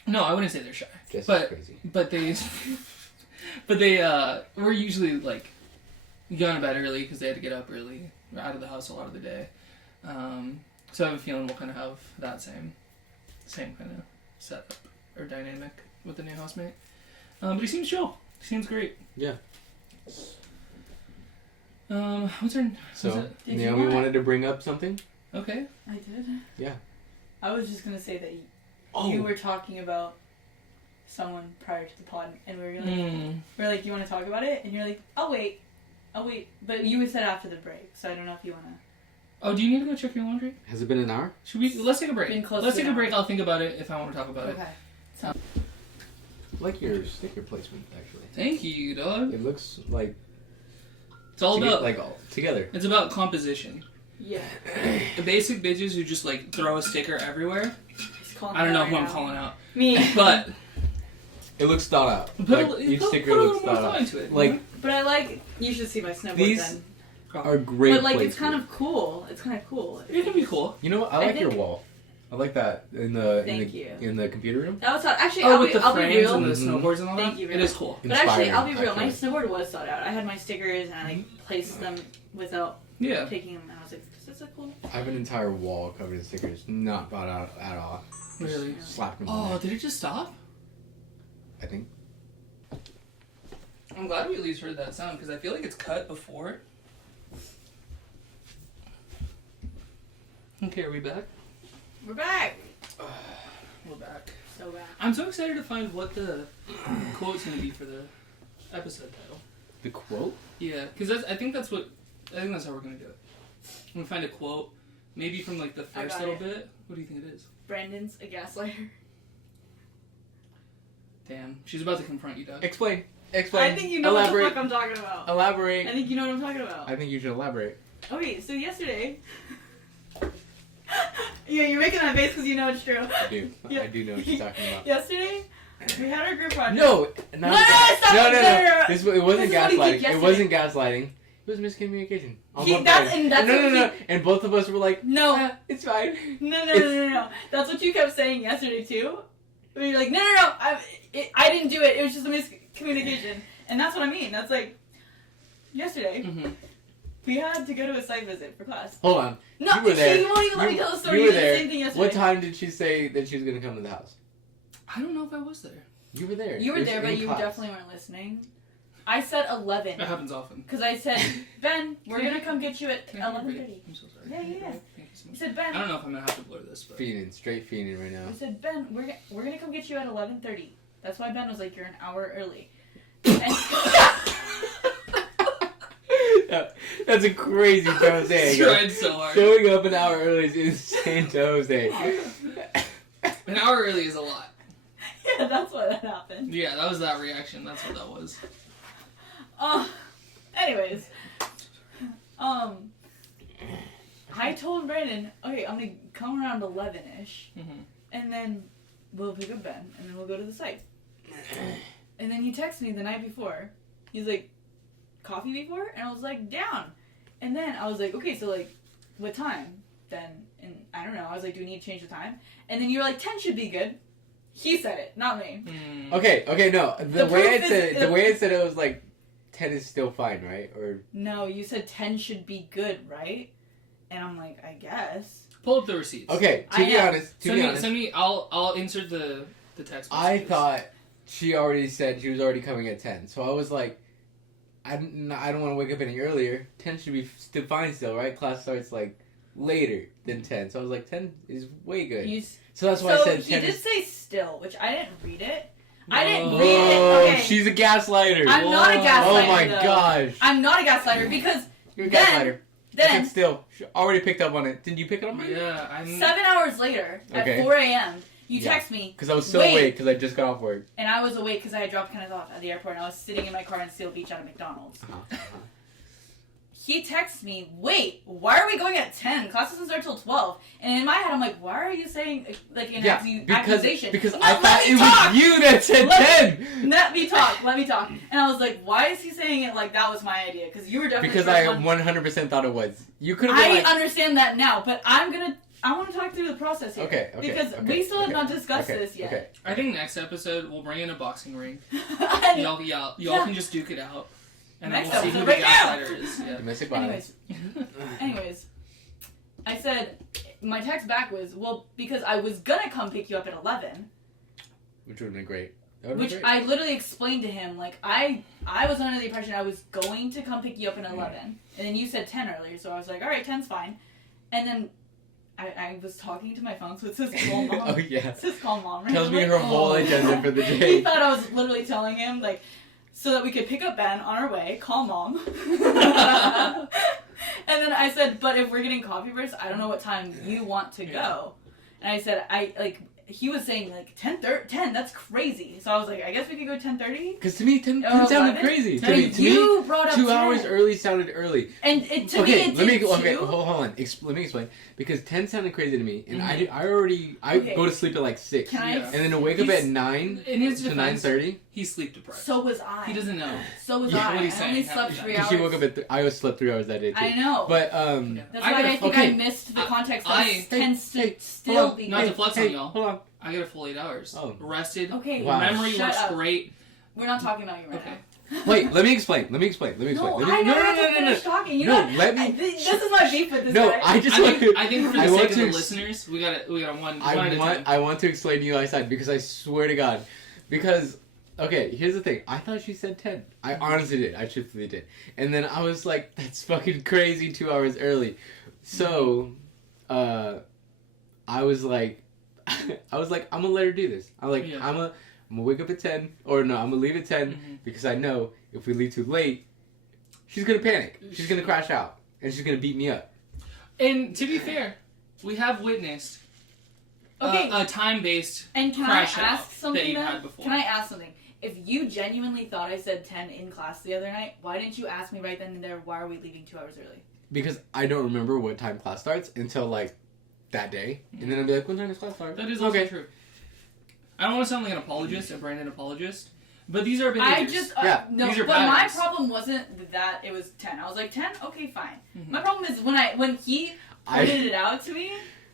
No, I wouldn't say they're shy. Jess But- is crazy. But they, but they were usually like going to bed early because they had to get up early, or out of the house a lot of the day. So I have a feeling we'll kind of have that same kind of setup or dynamic with the new housemate. But he seems chill. He seems great. Yeah. What's her? So Did you Naomi want- wanted to bring up something. Okay. I did? Yeah. I was just gonna say that Oh. you were talking about someone prior to the pod, and we were like, Mm. you want to talk about it? And you're like, I'll wait. But you said after the break, so I don't know if you want to. Oh, do you need to go check your laundry? Has it been an hour? Should we? Let's take a break. Been close Let's to take a an break. I'll think about it if I want to talk about it. Okay. I like your sticker placement actually. Thank you, dog. It looks like It's all about all together. It's about composition. Yeah. The basic bitches who just like throw a sticker everywhere. He's calling I don't know me who right I'm now. calling out, Me. but It looks thought out. Each sticker put a looks little more thought thought out. into it. Like But I like. You should see my snowboard These- then. are great. But like, it's placement. kind of cool. It's kind of cool. It can be cool. You know what? I I like your think- wall. I like that in the Thank you. in the computer room. That was actually. Oh, I'll with be, the I'll be frames real. and the Mhm. snowboards and all Thank that. you It very is much. cool. But actually, Inspiring, I'll be real. My actually. snowboard was thought out. I had my stickers and I like placed them without Yeah. taking them. And I was like, "This is cool." I have an entire wall covered in stickers, not thought out at all. Just Really? slapped them on Oh, there. did it just stop? I think. I'm glad we at least heard that sound because I feel like it's cut before. Okay, are we back? We're back. We're back. So back. I'm so excited to find what the quote's gonna be for the episode title. The quote? Yeah, because I think that's how we're gonna do it. I'm gonna find a quote, maybe from like the I first got little it. bit. What do you think it is? Brandon's a gaslighter. Damn, she's about to confront you, Doug. Explain. Explain. I think you know Elaborate. what the fuck I'm talking about. Elaborate. I think you know what I'm talking about. I think you should elaborate. Okay, so yesterday. Yeah, you're making that face because you know it's true. I do. Yeah. I do know what you're talking about. Yesterday, we had our group project. No! No, stop no, it, no. no. This, it wasn't This is what he did gaslighting. It yesterday. wasn't gaslighting. It was miscommunication. On He- both that's- sides. and that's no. what And both of us were like, No. "Ah, it's fine. No. That's what you kept saying yesterday too. Where you're like, no. I didn't do it. It was just a miscommunication. And that's what I mean. That's like, yesterday, Mm-hmm. we had to go to a site visit for class. Hold on. No, You were there. she won't even let me tell the story. You You were did there. the same thing yesterday. What time did she say that she was going to come to the house? I don't know if I was there. You were there. You were It was there, but in you class. definitely weren't listening. I said 11. That happens often. Because I said, Ben, we're going to come get you at Can I hear 11:30. I'm so sorry. Yeah. Thank you so I much. said, I Ben. don't know if I'm gonna have to blur this, but Fiending, straight fiending right now. I said, Ben, we're gonna come get you at 11:30. That's why Ben was like, you're an hour early. And That's a crazy Jose. tried so hard. Showing up an hour early is insane to Jose. An hour early is a lot. yeah, that's why that happened. Yeah, that was that reaction. That's what that was. Oh, Anyways, I told Brandon, okay, I'm gonna come around 11-ish, and then we'll pick up Ben, and then we'll go to the site. And then he texted me the night before. He's like, coffee before? And I was like, down. And then I was like, okay, so like, what time then? And I don't know. I was like, do we need to change the time? And then you were like, 10 should be good. He said it, not me. Okay, no. The way I said it was like 10 is still fine, right? Or no, you said 10 should be good, right? And I'm like, I guess. Pull up the receipts. Okay, to be honest, send me. I'll insert the text messages. I thought she already said she was already coming at 10, so I was like, I don't want to wake up any earlier. 10 should be still fine still, right? Class starts like later than 10, so I was like, 10 is way good. So that's why I said 10. He did say still, which I didn't read it. I didn't read it. Okay. She's a gaslighter. I'm not a gaslighter. Oh my gosh. I'm not a gaslighter because you're a gaslighter. Then still, she already picked up on it. Did you pick it up on it? Yeah. 7 hours later, at 4 a.m., you text me. Because I was still awake because I just got off work. And I was awake because I had dropped Kenneth off at the airport and I was sitting in my car in Seal Beach at a McDonald's. He texts me, wait, why are we going at 10? Class doesn't start till 12. And in my head, I'm like, why are you saying, like, an accusation? Because I thought it was you that said 10! Let me talk. And I was like, why is he saying it like that was my idea? Because you were definitely Because I 100% thought it was. You could have been understand that now, but I want to talk through the process here. Okay. Because we still have not discussed this yet. Okay. I think next episode, we'll bring in a boxing ring. Y'all can just duke it out. And then we'll see who the gaslighter is. Yeah. Domestic violence. Anyways, I said, my text back was, well, because I was gonna come pick you up at 11. Which would have been great. I literally explained to him, like, I was under the impression I was going to come pick you up at 11. And then you said 10 earlier, so I was like, alright, 10's fine. And then I was talking to my phone, so it says call mom. Oh, yeah. It says call mom. Right? Tells me her whole agenda for the day. He thought I was literally telling him, like, so that we could pick up Ben on our way, call mom. And then I said, but if we're getting coffee first, I don't know what time you want to go. And I said, he was saying, like, 10, that's crazy. So I was like, I guess we could go 10:30? Because to me, 10 sounded crazy. To You me, brought up 2 10. hours early sounded early. And to me, it did too. Okay, hold on. Let me explain. Because 10 sounded crazy to me, and I go to sleep at like 6. And then to wake up at 9 to 9:30. He's sleep deprived. So was I. He doesn't know. So was I. I only slept 3 hours. She woke up at I slept 3 hours that day too. I know. But that's why I think I missed the context of 10 still be not to flex on y'all. Hold on. I got a full 8 hours. Oh. Rested. Okay. Wow. Memory works great. We're not talking about you right now. Wait, let me explain. No, I never have to finish talking. This is my beef with this guy. I think for the sake of the listeners, we got one at a time. I want to explain to you I said because I swear to God. Because, okay, here's the thing. I thought she said 10. I honestly did. I truthfully did. And then I was like, that's fucking crazy 2 hours early. So, I was like, I'm gonna let her do this. I'm gonna wake up at 10, or no, I'm gonna leave at 10 because I know if we leave too late, she's gonna panic. She's gonna crash out, and she's gonna beat me up. And to be fair, we have witnessed a time-based crash out that you've had before. Can I ask something? If you genuinely thought I said 10 in class the other night, why didn't you ask me right then and there, why are we leaving 2 hours early? Because I don't remember what time class starts until, like, that day. And then I'll be like, when time does class start? That is also true. I don't want to sound like an apologist, a Brandon apologist, but these are behaviors. These are patterns. my problem wasn't that it was 10. I was like, 10? Okay, fine. My problem is when he pointed it out to me,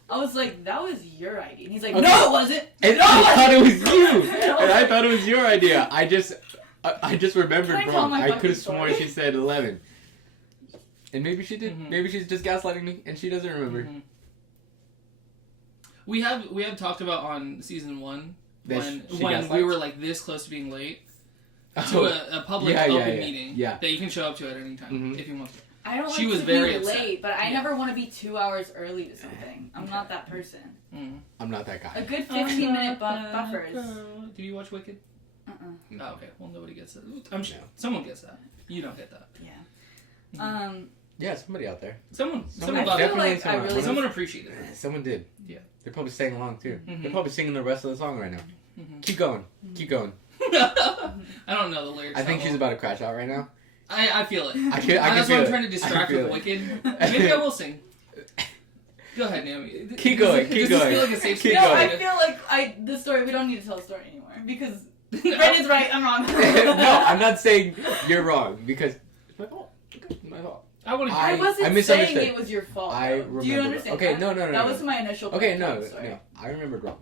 I was like, that was your idea. And he's like, no, it wasn't. And I thought it was you. And I thought it was your idea. I just remembered wrong. I could have sworn she said 11. And maybe she did. Maybe she's just gaslighting me, and she doesn't remember. We have talked about on season 1 when we were like this close to being late to a public open meeting that you can show up to at any time if you want to. I don't like to be late, but I never want to be 2 hours early to something. I'm not that person. I'm not that guy. A good 15-minute buffers. Do you watch Wicked? No. Oh, okay. Well, nobody gets that. I'm sure someone gets that. You don't get that. Yeah. Yeah, somebody out there. Someone appreciated it. Someone did. Yeah. They're probably singing along too. They're probably singing the rest of the song right now. Keep going. I don't know the lyrics. I think she's about to crash out right now. I feel it. I can That's feel why I'm it. trying to I distract feel with it. Wicked. Maybe I will sing. Go ahead, Naomi. Keep going, keep Does this going. feel like a safe Keep space? No, going. I feel like the story. We don't need to tell the story anymore because Brandon's right. I'm wrong. No, I'm not saying you're wrong because it's my fault. Okay, it's my fault. I would I agree. wasn't misunderstood. saying it was your fault. I though. remember. Do you understand? Okay, that? no. That was my initial. Okay, point no, of the story. no. I remembered wrong.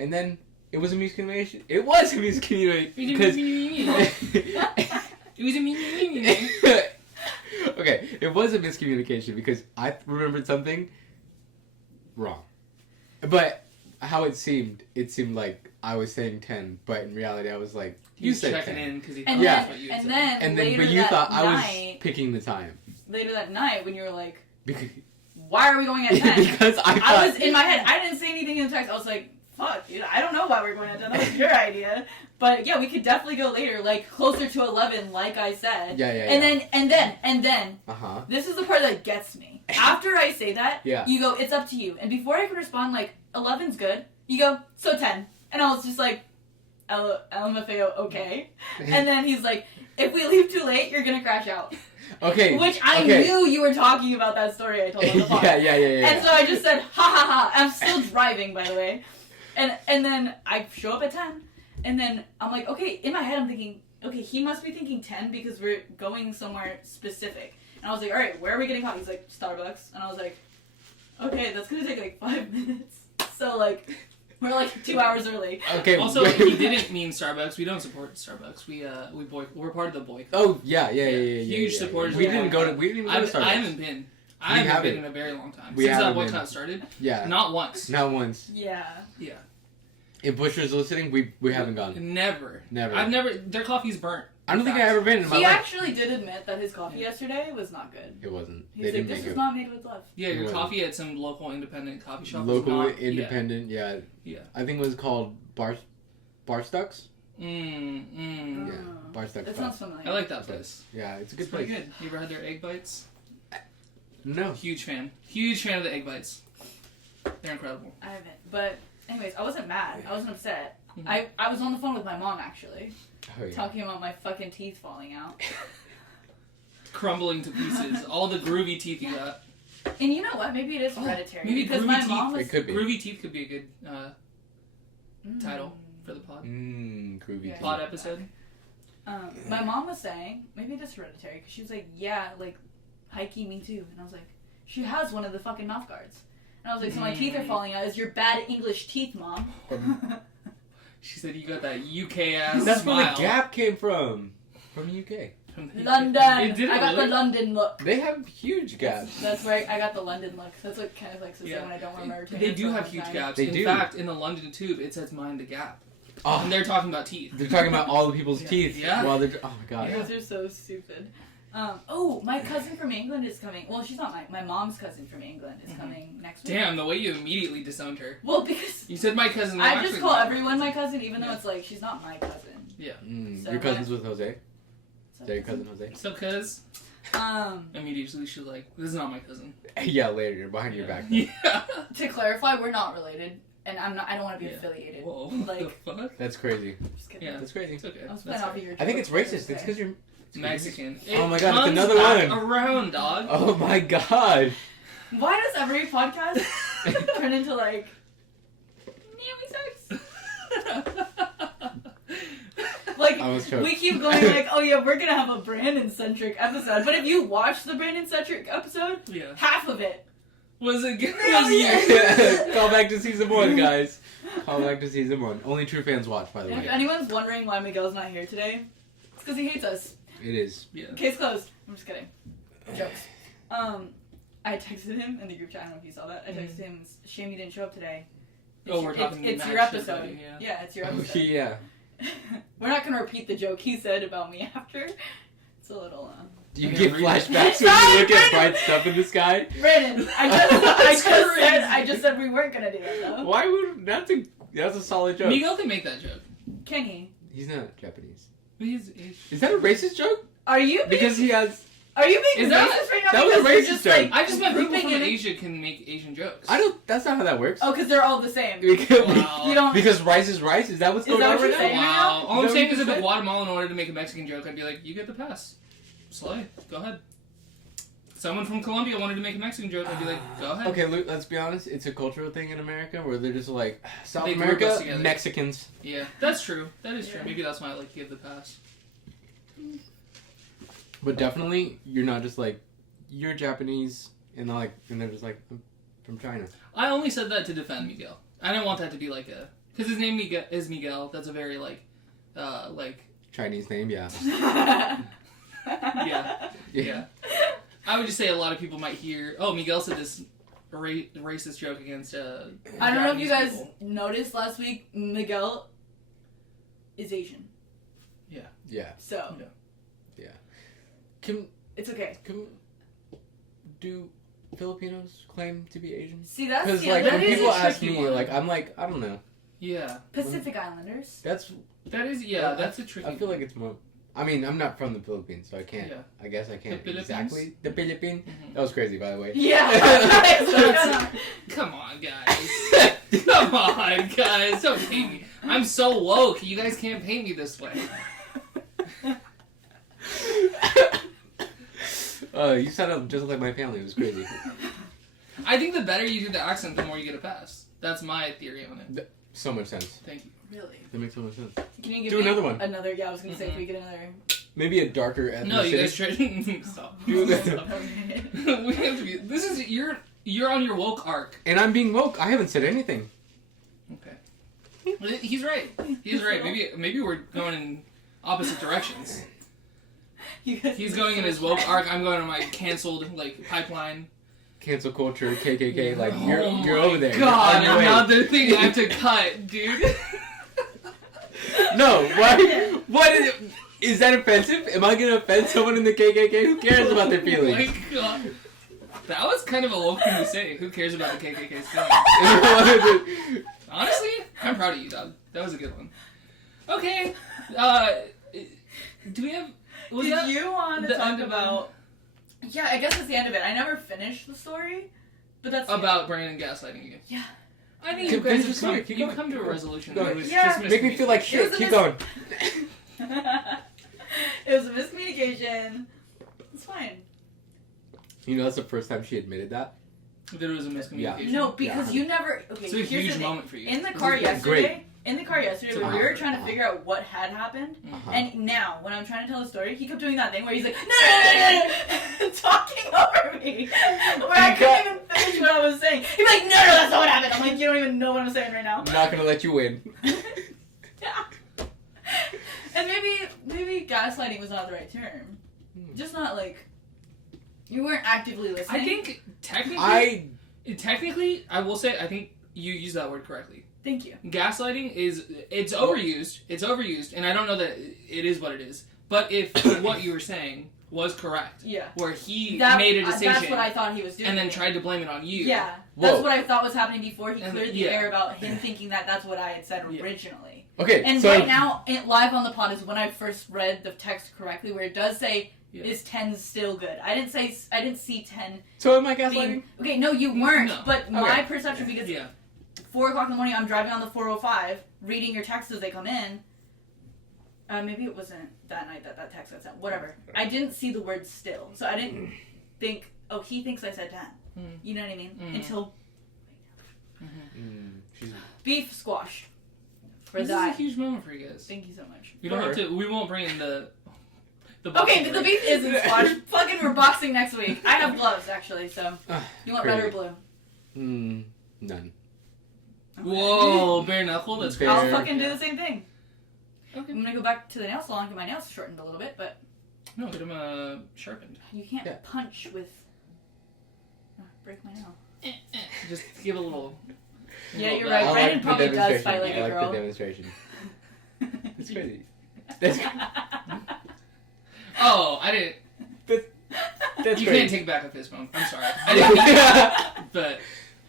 And then it was a miscommunication. It was a miscommunication because. It was a me. Okay, it was a miscommunication because I remembered something wrong. But how it seemed like I was saying 10, but in reality I was like, He you was said checking 10. in because he And thought Yeah. that's what you had said. And then, later but you that thought I was night, picking the time. later that night when you were like, Because, "Why are we going at 10?" because I thought... I was in my head. I didn't say anything in the text. I was like, "Fuck, dude, I don't know why we're going at 10. That was your idea." But yeah, we could definitely go later, like closer to 11, like I said. Yeah. And then, Uh-huh. this is the part that gets me. After I say that, Yeah. you go, "It's up to you." And before I could respond, like, 11's good, you go, "So 10." And I was just like, LMFAO, okay. And then he's like, "If we leave too late, you're gonna crash out." Okay. Which I knew you were talking about that story I told on the phone. Yeah. And so I just said, "Ha ha ha." I'm still driving, by the way. And then I show up at 10. And then I'm like, okay, in my head I'm thinking, okay, he must be thinking 10 because we're going somewhere specific. And I was like, all right, where are we getting coffee? He's like, Starbucks. And I was like, okay, that's going to take like 5 minutes. So like, we're like 2 hours early. Okay. Also, he didn't mean Starbucks. We don't support Starbucks. We're part of the boycott. Oh, yeah. Huge supporters We of didn't boycott. We didn't even go to Starbucks. I haven't been. I haven't been in a very long time. Since that boycott started. Yeah. Not once. Not once. Yeah. Yeah. If Bushra's listening, we haven't gone. Never. Never. Their coffee's burnt. I don't think I've ever been in my He life. actually did admit that his coffee yesterday was not good. It wasn't. He's like, "This is not made with love." Yeah, It your wasn't. coffee at some local independent coffee shop. Local was not, independent, yeah. I think it was called Barstucks. Yeah. Yeah, Barstucks. That sounds familiar. I like that place. Yeah, it's a good It's pretty place. good. You ever had their egg bites? No. Huge fan. Huge fan of the egg bites. They're incredible. I haven't. But anyways, I wasn't mad. I wasn't upset. Mhm. I was on the phone with my mom actually, Oh, yeah. talking about my fucking teeth falling out. Crumbling to pieces. All the groovy teeth you got. And you know what? Maybe it is hereditary. maybe because groovy my teeth. mom was It could be. Groovy teeth could be a good title for the pod. Groovy. Yeah. Pod episode. My mom was saying maybe it is hereditary because she was like, yeah, like Heike, me too. And I was like, she has one of the fucking mouth guards. And I was like, so my teeth are falling out. Is your bad English teeth, mom? She said you got that UK ass That's smile. where the Gap came from. From the UK. From the London. It didn't I got really? the London look. They have huge gaps. That's where I got the London look. That's what kind of like to say Yeah. when I don't remember. They do have huge gaps. They in do. fact, in the London Tube, it says "Mind the Gap," Oh, and they're talking about teeth. they're talking about all the people's Yeah. teeth. Yeah. While they're, oh my god. You guys are so stupid. Oh, my cousin from England is coming. Well, she's not my mom's cousin from England is coming next week. Damn, the way you immediately disowned her. Well, because You said my cousin. I actually just call not. everyone my cousin, even though Yeah. it's like she's not my cousin. So Your cousin's with Jose? So Is that your cousin Jose? So, cuz immediately she's like, "This is not my cousin." Yeah, later. Behind your back. Yeah. to clarify, we're not related, and I don't want to be Yeah. affiliated. Whoa. Like, the fuck? That's crazy. just kidding. Yeah. That's crazy. It's okay. I was That's playing off right. of your. I think joke it's racist. the It's other because you're Mexican. Oh my It god, it's comes another back one. around, dog. Oh my god. day. Why does every podcast turn into like Naomi sex? Like I was choked. we keep going like, oh yeah, we're gonna have a Brandon centric episode, but if you watch the Brandon centric episode, Yeah. half of it. Was it good? Oh, yeah. Call back to season 1, guys. Call back to season 1. Only true fans watch, by the If way. anyone's wondering why Miguel's not here today, it's because he hates us. It is. Yeah. Case closed. I'm just kidding. Jokes. I texted him in the group chat. I don't know if you saw that. I texted him, "Shame you didn't show up today." Oh, we're talking It's mad your shit episode. about you, yeah. It's your Oh, episode. yeah. We're not gonna repeat the joke he said about me after. It's a little. Do you Okay, get read it. flashbacks when you look at bright stuff in the sky? Brandon, I just said we weren't gonna do that though. Why would that's a solid joke? Miguel can make that joke. Can he? He's not Japanese. But he's Is that a racist joke? Are you? Because he has. Are you being Is that- racist right now? that was a Because you're racist just joke. like I just meant people grouping from in- Asia can make Asian jokes. I don't. That's not how that works. Oh, because they're all the same. Because, Wow. You don't. because rice is rice. Is that what's Is going that on what right you're now? saying? Wow. All I'm Is that saying what is you if a said? Guatemalan wanted to make a Mexican joke, I'd be like, you get the pass. Slay. Go ahead. Someone from Colombia wanted to make a Mexican joke. I'd be like, go ahead. Okay, Luke, let's be honest. It's a cultural thing in America where they're just like, South They group us America, together. Mexicans. Yeah, that's true. That is true. Maybe that's why I like to give the pass. But definitely, you're not just like, you're Japanese, and they're just like, I'm from China. I only said that to defend Miguel. I didn't want that to be like a... Because his name is Miguel. That's a very, Chinese name, yeah. Yeah. I would just say a lot of people might hear, oh, Miguel said this racist joke against I don't know if you guys people. noticed last week, Miguel is Asian. Yeah. So. Yeah. It's okay. Do Filipinos claim to be Asian? See, that's Because, the like, that when is people a ask tricky me, one. like, I'm like, I don't know. Yeah. Pacific Islanders. That's That's a tricky I feel like it's more... I mean, I'm not from the Philippines, so I can't... Yeah. I guess I can't The Philippines? exactly... The Philippines? Mhm. That was crazy, by the way. Yeah. Come on, guys. Come on, guys. Don't hate me. I'm so woke. You guys can't paint me this way. You sounded just like my family. It was crazy. I think the better you do the accent, the more you get a pass. That's my theory on it. So much sense. Thank you. Really? That makes so much sense. Can you give Do me another one. Another, yeah, I was going to say, can we get another? Maybe a darker ethnicity. No, you guys try to... Stop. Do that. Stop. We have to be... This is... You're on your woke arc. And I'm being woke. I haven't said anything. Okay. He's right. He's right. Maybe we're going in opposite directions. He's going in his woke arc. I'm going on my canceled pipeline. Cancel culture, KKK. Like Oh you're over there. God, You're on your way. another thing I have to cut, dude. No, what? What is that offensive? Am I gonna offend someone in the KKK? Who cares about their Oh feelings? my God. That was kind of a woke thing to say. Who cares about the KKK's feelings? Honestly, I'm proud of you, dog. That was a good one. Okay. Do we have... Did you want to the talk end of about... Yeah, I guess that's the end of it. I never finished the story, but that's... About Brandon gaslighting you? Yeah. I think Keep you guys going. have come, Keep you going. come to a resolution. Go It ahead. was Yeah. just Make me feel like shit. was Keep a going. It was a miscommunication. It's fine. You know, that's the first time she admitted that. That it was a miscommunication. No, because Yeah. you never... Okay, It's a here's huge the thing. moment for you. In the car yesterday... In the car yesterday, It's when an we were hour. trying to figure out what had happened, Uh-huh. and now, when I'm trying to tell the story, he kept doing that thing where he's like, no, talking over me. Where I couldn't even finish what I was saying. He'd be like, no, that's not what happened. I'm like, you don't even know what I'm saying right now. I'm not gonna let you win. Yeah. And maybe gaslighting was not the right term. Just not like, you weren't actively listening. I think technically, I will say, I think you used that word correctly. Thank you. Gaslighting it's overused. It's overused, and I don't know that it is what it is. But if what you were saying was correct, Yeah. where he That- made a decision That's what I thought he was doing. and then tried to blame it on you. Yeah. Whoa. That's what I thought was happening before he And- cleared the yeah. air about him thinking that that's what I had said Yeah. originally. Okay, And so right now, live on the pod is when I first read the text correctly, where it does say, Yeah. "Is 10 still good?" I didn't see 10 so am I gaslighting? being... Okay, no, you weren't. No. But my Okay. perception, because Yeah. 4 o'clock in the morning, I'm driving on the 405, reading your texts as they come in. Maybe it wasn't that night that text got sent. Whatever. I didn't see the word "still," so I didn't think, "Oh, he thinks I said 10." Mm. You know what I mean? Mm. Until She's beef squash. For This that. is a huge moment for you guys. Thank you so much. We don't have to. We won't bring in the. Okay, boxing the ring. beef isn't squash. Fucking we're boxing next week. I have gloves actually, so you want red or blue? None. Whoa, bare knuckle. That's Bare- crazy. I'll fucking do the same thing. Okay. I'm gonna go back to the nail salon and get my nails shortened a little bit, but No, get him sharpened. you can't Yeah. punch with. Break my nail. Just give a little. Yeah, you're bit. right. I Brandon like probably the does demonstration. fight like I a like girl. the demonstration. It's crazy. That's, Oh, I didn't. that's You crazy. can't take back a fist bump. I'm sorry. I didn't mean that, but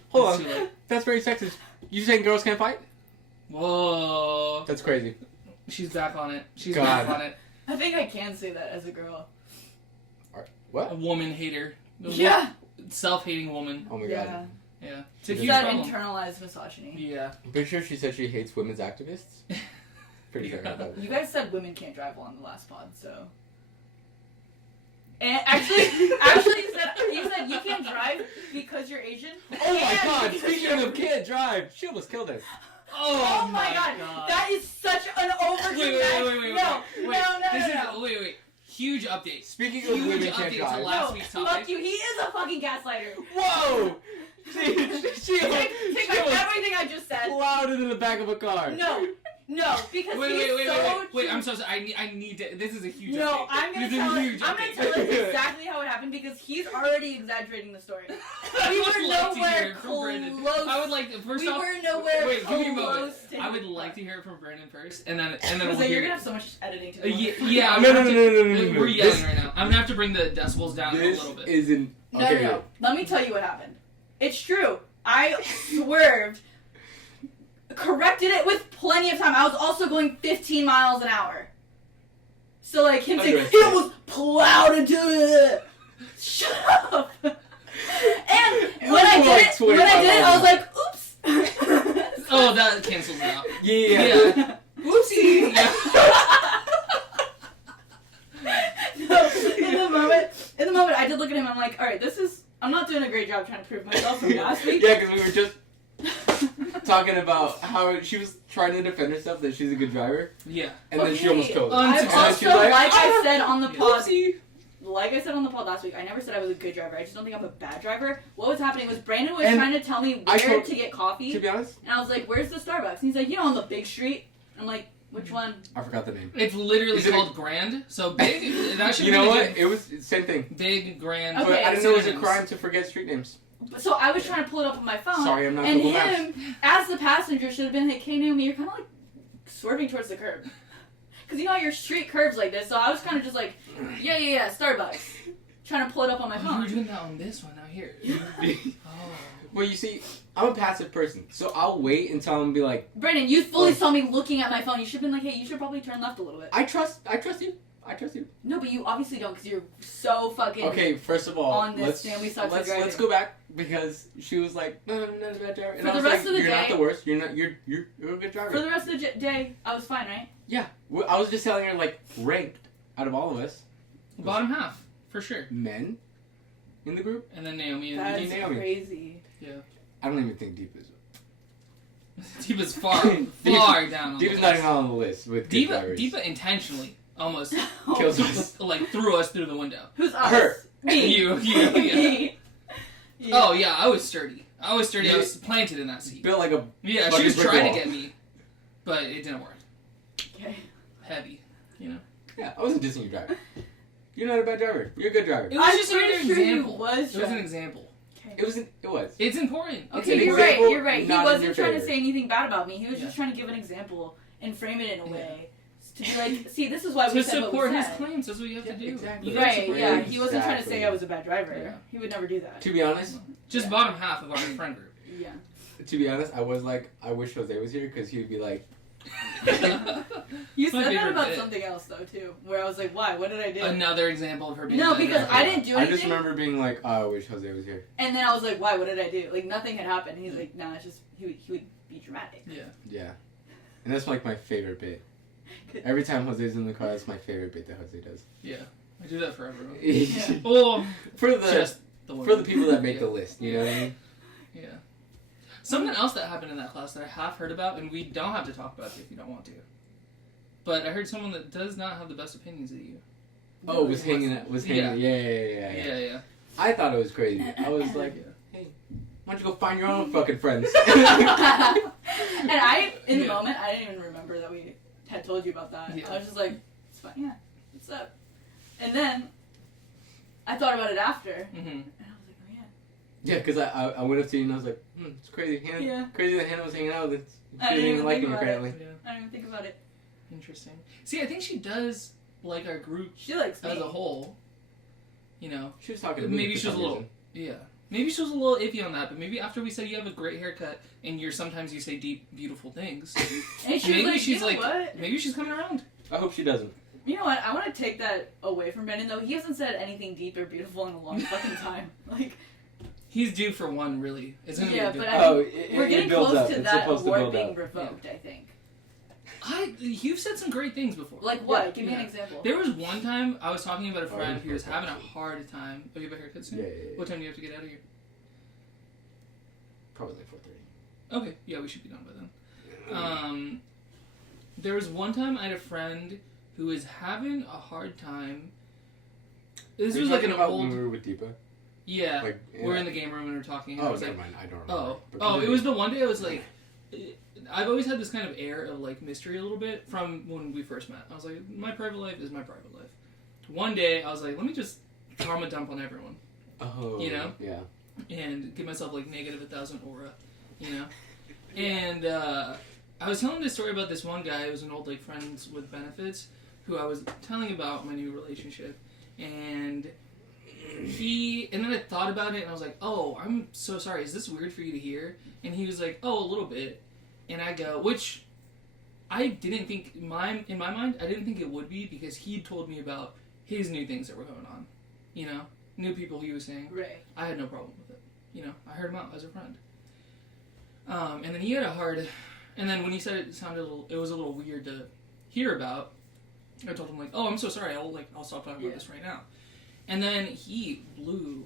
Hold it's on. too late. That's very sexist. You saying girls can't fight? Whoa. That's crazy. She's back on it. She's God. back on it. I think I can say that as a girl. A What? woman hater. Yeah. Self-hating woman. Oh my god. Yeah. Yeah. It's a Is huge That problem. internalized misogyny. Yeah. I'm pretty sure she said she hates women's activists. Pretty sure I heard that. You guys said women can't drive well on the last pod, so. And actually, you said you can't drive because you're Asian. Oh my and god! because Speaking you're- of can't drive, she almost killed us. Oh my god. That is such an overdramatic. Wait. No. Wait. Huge update. Speaking of Huge women can't update to drive. last No, week's fuck topic. you. He is a fucking gaslighter. Whoa! She Take back everything I just said. plowed into the back of a car. No, because Wait. I'm so sorry. I need to. This is a huge update. No, I'm gonna This is a tell it. huge I'm gonna update. tell it exactly how it happened because he's already exaggerating the story. I We would were like to hear nowhere it from Brandon. close. I would like first We off. were nowhere Wait, give me a moment. close to I would him. like to hear it from Brandon first, and then I we'll was like, hear. you're gonna have so much editing to do. Yeah. I'm No. gonna have to- No. We're yelling right now. I'm gonna have to bring the decibels down a This little bit. isn't. Okay, No. Let me tell you what happened. It's true. I swerved, corrected it with plenty of time. I was also going 15 miles an hour. So like him saying Understood. he almost plowed into it. Shut up. And when I did it, I was like, oops. Oh, that cancels it out. Yeah. Oopsie. Yeah. No, in the moment, I did look at him. I'm like, all right, I'm not doing a great job trying to prove myself from last week. Yeah, because we were just talking about how she was trying to defend herself that she's a good driver, Yeah. and then she almost killed us. I've And then also, she was like I said on the pod, Oopsie. like I said on the pod last week, I never said I was a good driver. I just don't think I'm a bad driver. What was happening was Brandon was And trying to tell me I where told- to get coffee, To be honest, and I was like, "Where's the Starbucks?" And he's like, "You know, on the big street." I'm like, "Which one?" I forgot the name. It's literally Is it called Grand. So big. That should You be know a what? good- It was same thing. Big Grand. Okay, But I didn't know it was a synonyms. crime to forget street names. So I was trying to pull it up on my phone. Sorry, I'm not And Google Maps. him, as the passenger, should have been like, "Hey, Noami, you're kind of like swerving towards the curb." Because you know how your street curves like this, so I was kind of just like, yeah, Starbucks. Trying to pull it up on my Oh, you phone. were doing that on this one out here. Oh. Well, you see, I'm a passive person, so I'll wait until I'm gonna be like, Brandon, you fully saw me looking at my phone. You should have been like, "Hey, you should probably turn left a little bit." I trust you. No, but you obviously don't because you're so fucking... Okay, first of all, On this family sucks at driving. let's go back because she was like, no, I'm not a bad driver. And For I the was rest like, of the you're not day- the worst. You're a good driver. For the rest of the day, I was fine, right? Yeah, well, I was just telling her like ranked out of all of us, Bottom half, for sure. men in the group. And then Naomi and That's Naomi. crazy. I don't even think Deepa's. Deepa's far down on Deepa's the not list. even on the list with good drivers. Deepa intentionally almost Kills us. like threw us through the window. Who's us? Her. Me. You, yeah. Me. Oh yeah, I was sturdy. I was You- was planted in that seat. Built like a Yeah, like she was a brick trying wall. to get me, but it didn't work. Okay. Heavy, you know. yeah. I wasn't dissing your driver. You're not a bad driver. You're a good driver. It was I'm just pretty another sure you example. was It was an driving. example. It was. It's important. Okay, an you're example, right. You're right. He not in wasn't your trying to favor. say anything bad about me. He was Yeah. just trying to give an example and frame it in a Yeah. way to be like, see, this is why we To said what support we his said. claims, that's what you have to do. exactly. You gotta Right? support Yeah. your- He wasn't trying to say Exactly. I was a bad driver. Yeah. He would never do that. To be honest, Just Yeah. bottom half of our friend group. Yeah. I was like, I wish Jose was here because he would be like, You My said that favorite about bit. something else though too, where I was like, why? What did I do? Another example of her being No, bad because driver. I didn't do I anything. just remember being like, oh, I wish Jose was here. And then I was like, why? What did I do? Like nothing had happened. He's like, nah, it's just he would be dramatic. Yeah. Yeah. And that's like my favorite bit. Every time Jose's in the car, that's my favorite bit that Jose does. Yeah. I do that for everyone. Yeah. Oh, For the just the for the people that make yeah. the list, you know what I mean? Yeah. Something else that happened in that class that I have heard about, and we don't have to talk about it if you don't want to. But I heard someone that does not have the best opinions of you. Oh, was hanging. Yeah. Yeah. Yeah. I thought it was crazy. I was like, Yeah. hey, why don't you go find your own fucking friends? And I, in the Yeah. moment, I didn't even remember that we had told you about that. Yeah. I was just like, it's fine, yeah, what's up? And then I thought about it after, Mm-hmm. and I was like, oh yeah. Yeah, because I went up to you and I was like, it's crazy. Yeah. Crazy that Hannah was hanging out with us. I She didn't didn't even even like think me, about it. apparently. Yeah. I didn't even think about it. Interesting. See, I think she does like our group She likes me. as a whole. You know, She was talking to me. maybe for she was a some little. reason. Yeah. Maybe she was a little iffy on that, but maybe after we said you have a great haircut and sometimes you say deep, beautiful things, And she was maybe like, she's you know like, what? maybe she's coming around. I hope she doesn't. You know what? I want to take that away from Brendan, though. He hasn't said anything deep or beautiful in a long fucking time. Like, He's due for one, really. It's gonna Yeah, be a good but one. we're getting builds close up. to It's that supposed to award build being up. revoked, I think. You've said some great things before. Like what? Give me an example. There was one time I was talking about a friend who was having a hard time. Oh, you have a haircut soon? Yeah. What time do you have to get out of here? Probably like 4:30. Okay, yeah, we should be done by then. There was one time I had a friend who was having a hard time. This was like an old. When we were with Deepa. Yeah, like, we're in the game room and we were talking. And Oh, I was never like, mind. I don't remember. it was the one day I was like, I've always had this kind of air of like mystery a little bit from when we first met. I was like, my private life is my private life. One day I was like, let me just trauma dump on everyone. Oh. You know? Yeah. And give myself like negative 1,000 aura, you know? And I was telling this story about this one guy who was an old like friends with benefits who I was telling about my new relationship. And then I thought about it and I was like, oh, I'm so sorry. Is this weird for you to hear? And he was like, oh, a little bit. And I go, which I didn't think, in my mind, I didn't think it would be because he told me about his new things that were going on. You know? New people he was saying. Right. I had no problem with it. You know? I heard him out as a friend. And then he had a hard, and then when he said it it was a little weird to hear about, I told him like, oh, I'm so sorry, I'll stop talking about this right now. And then he blew,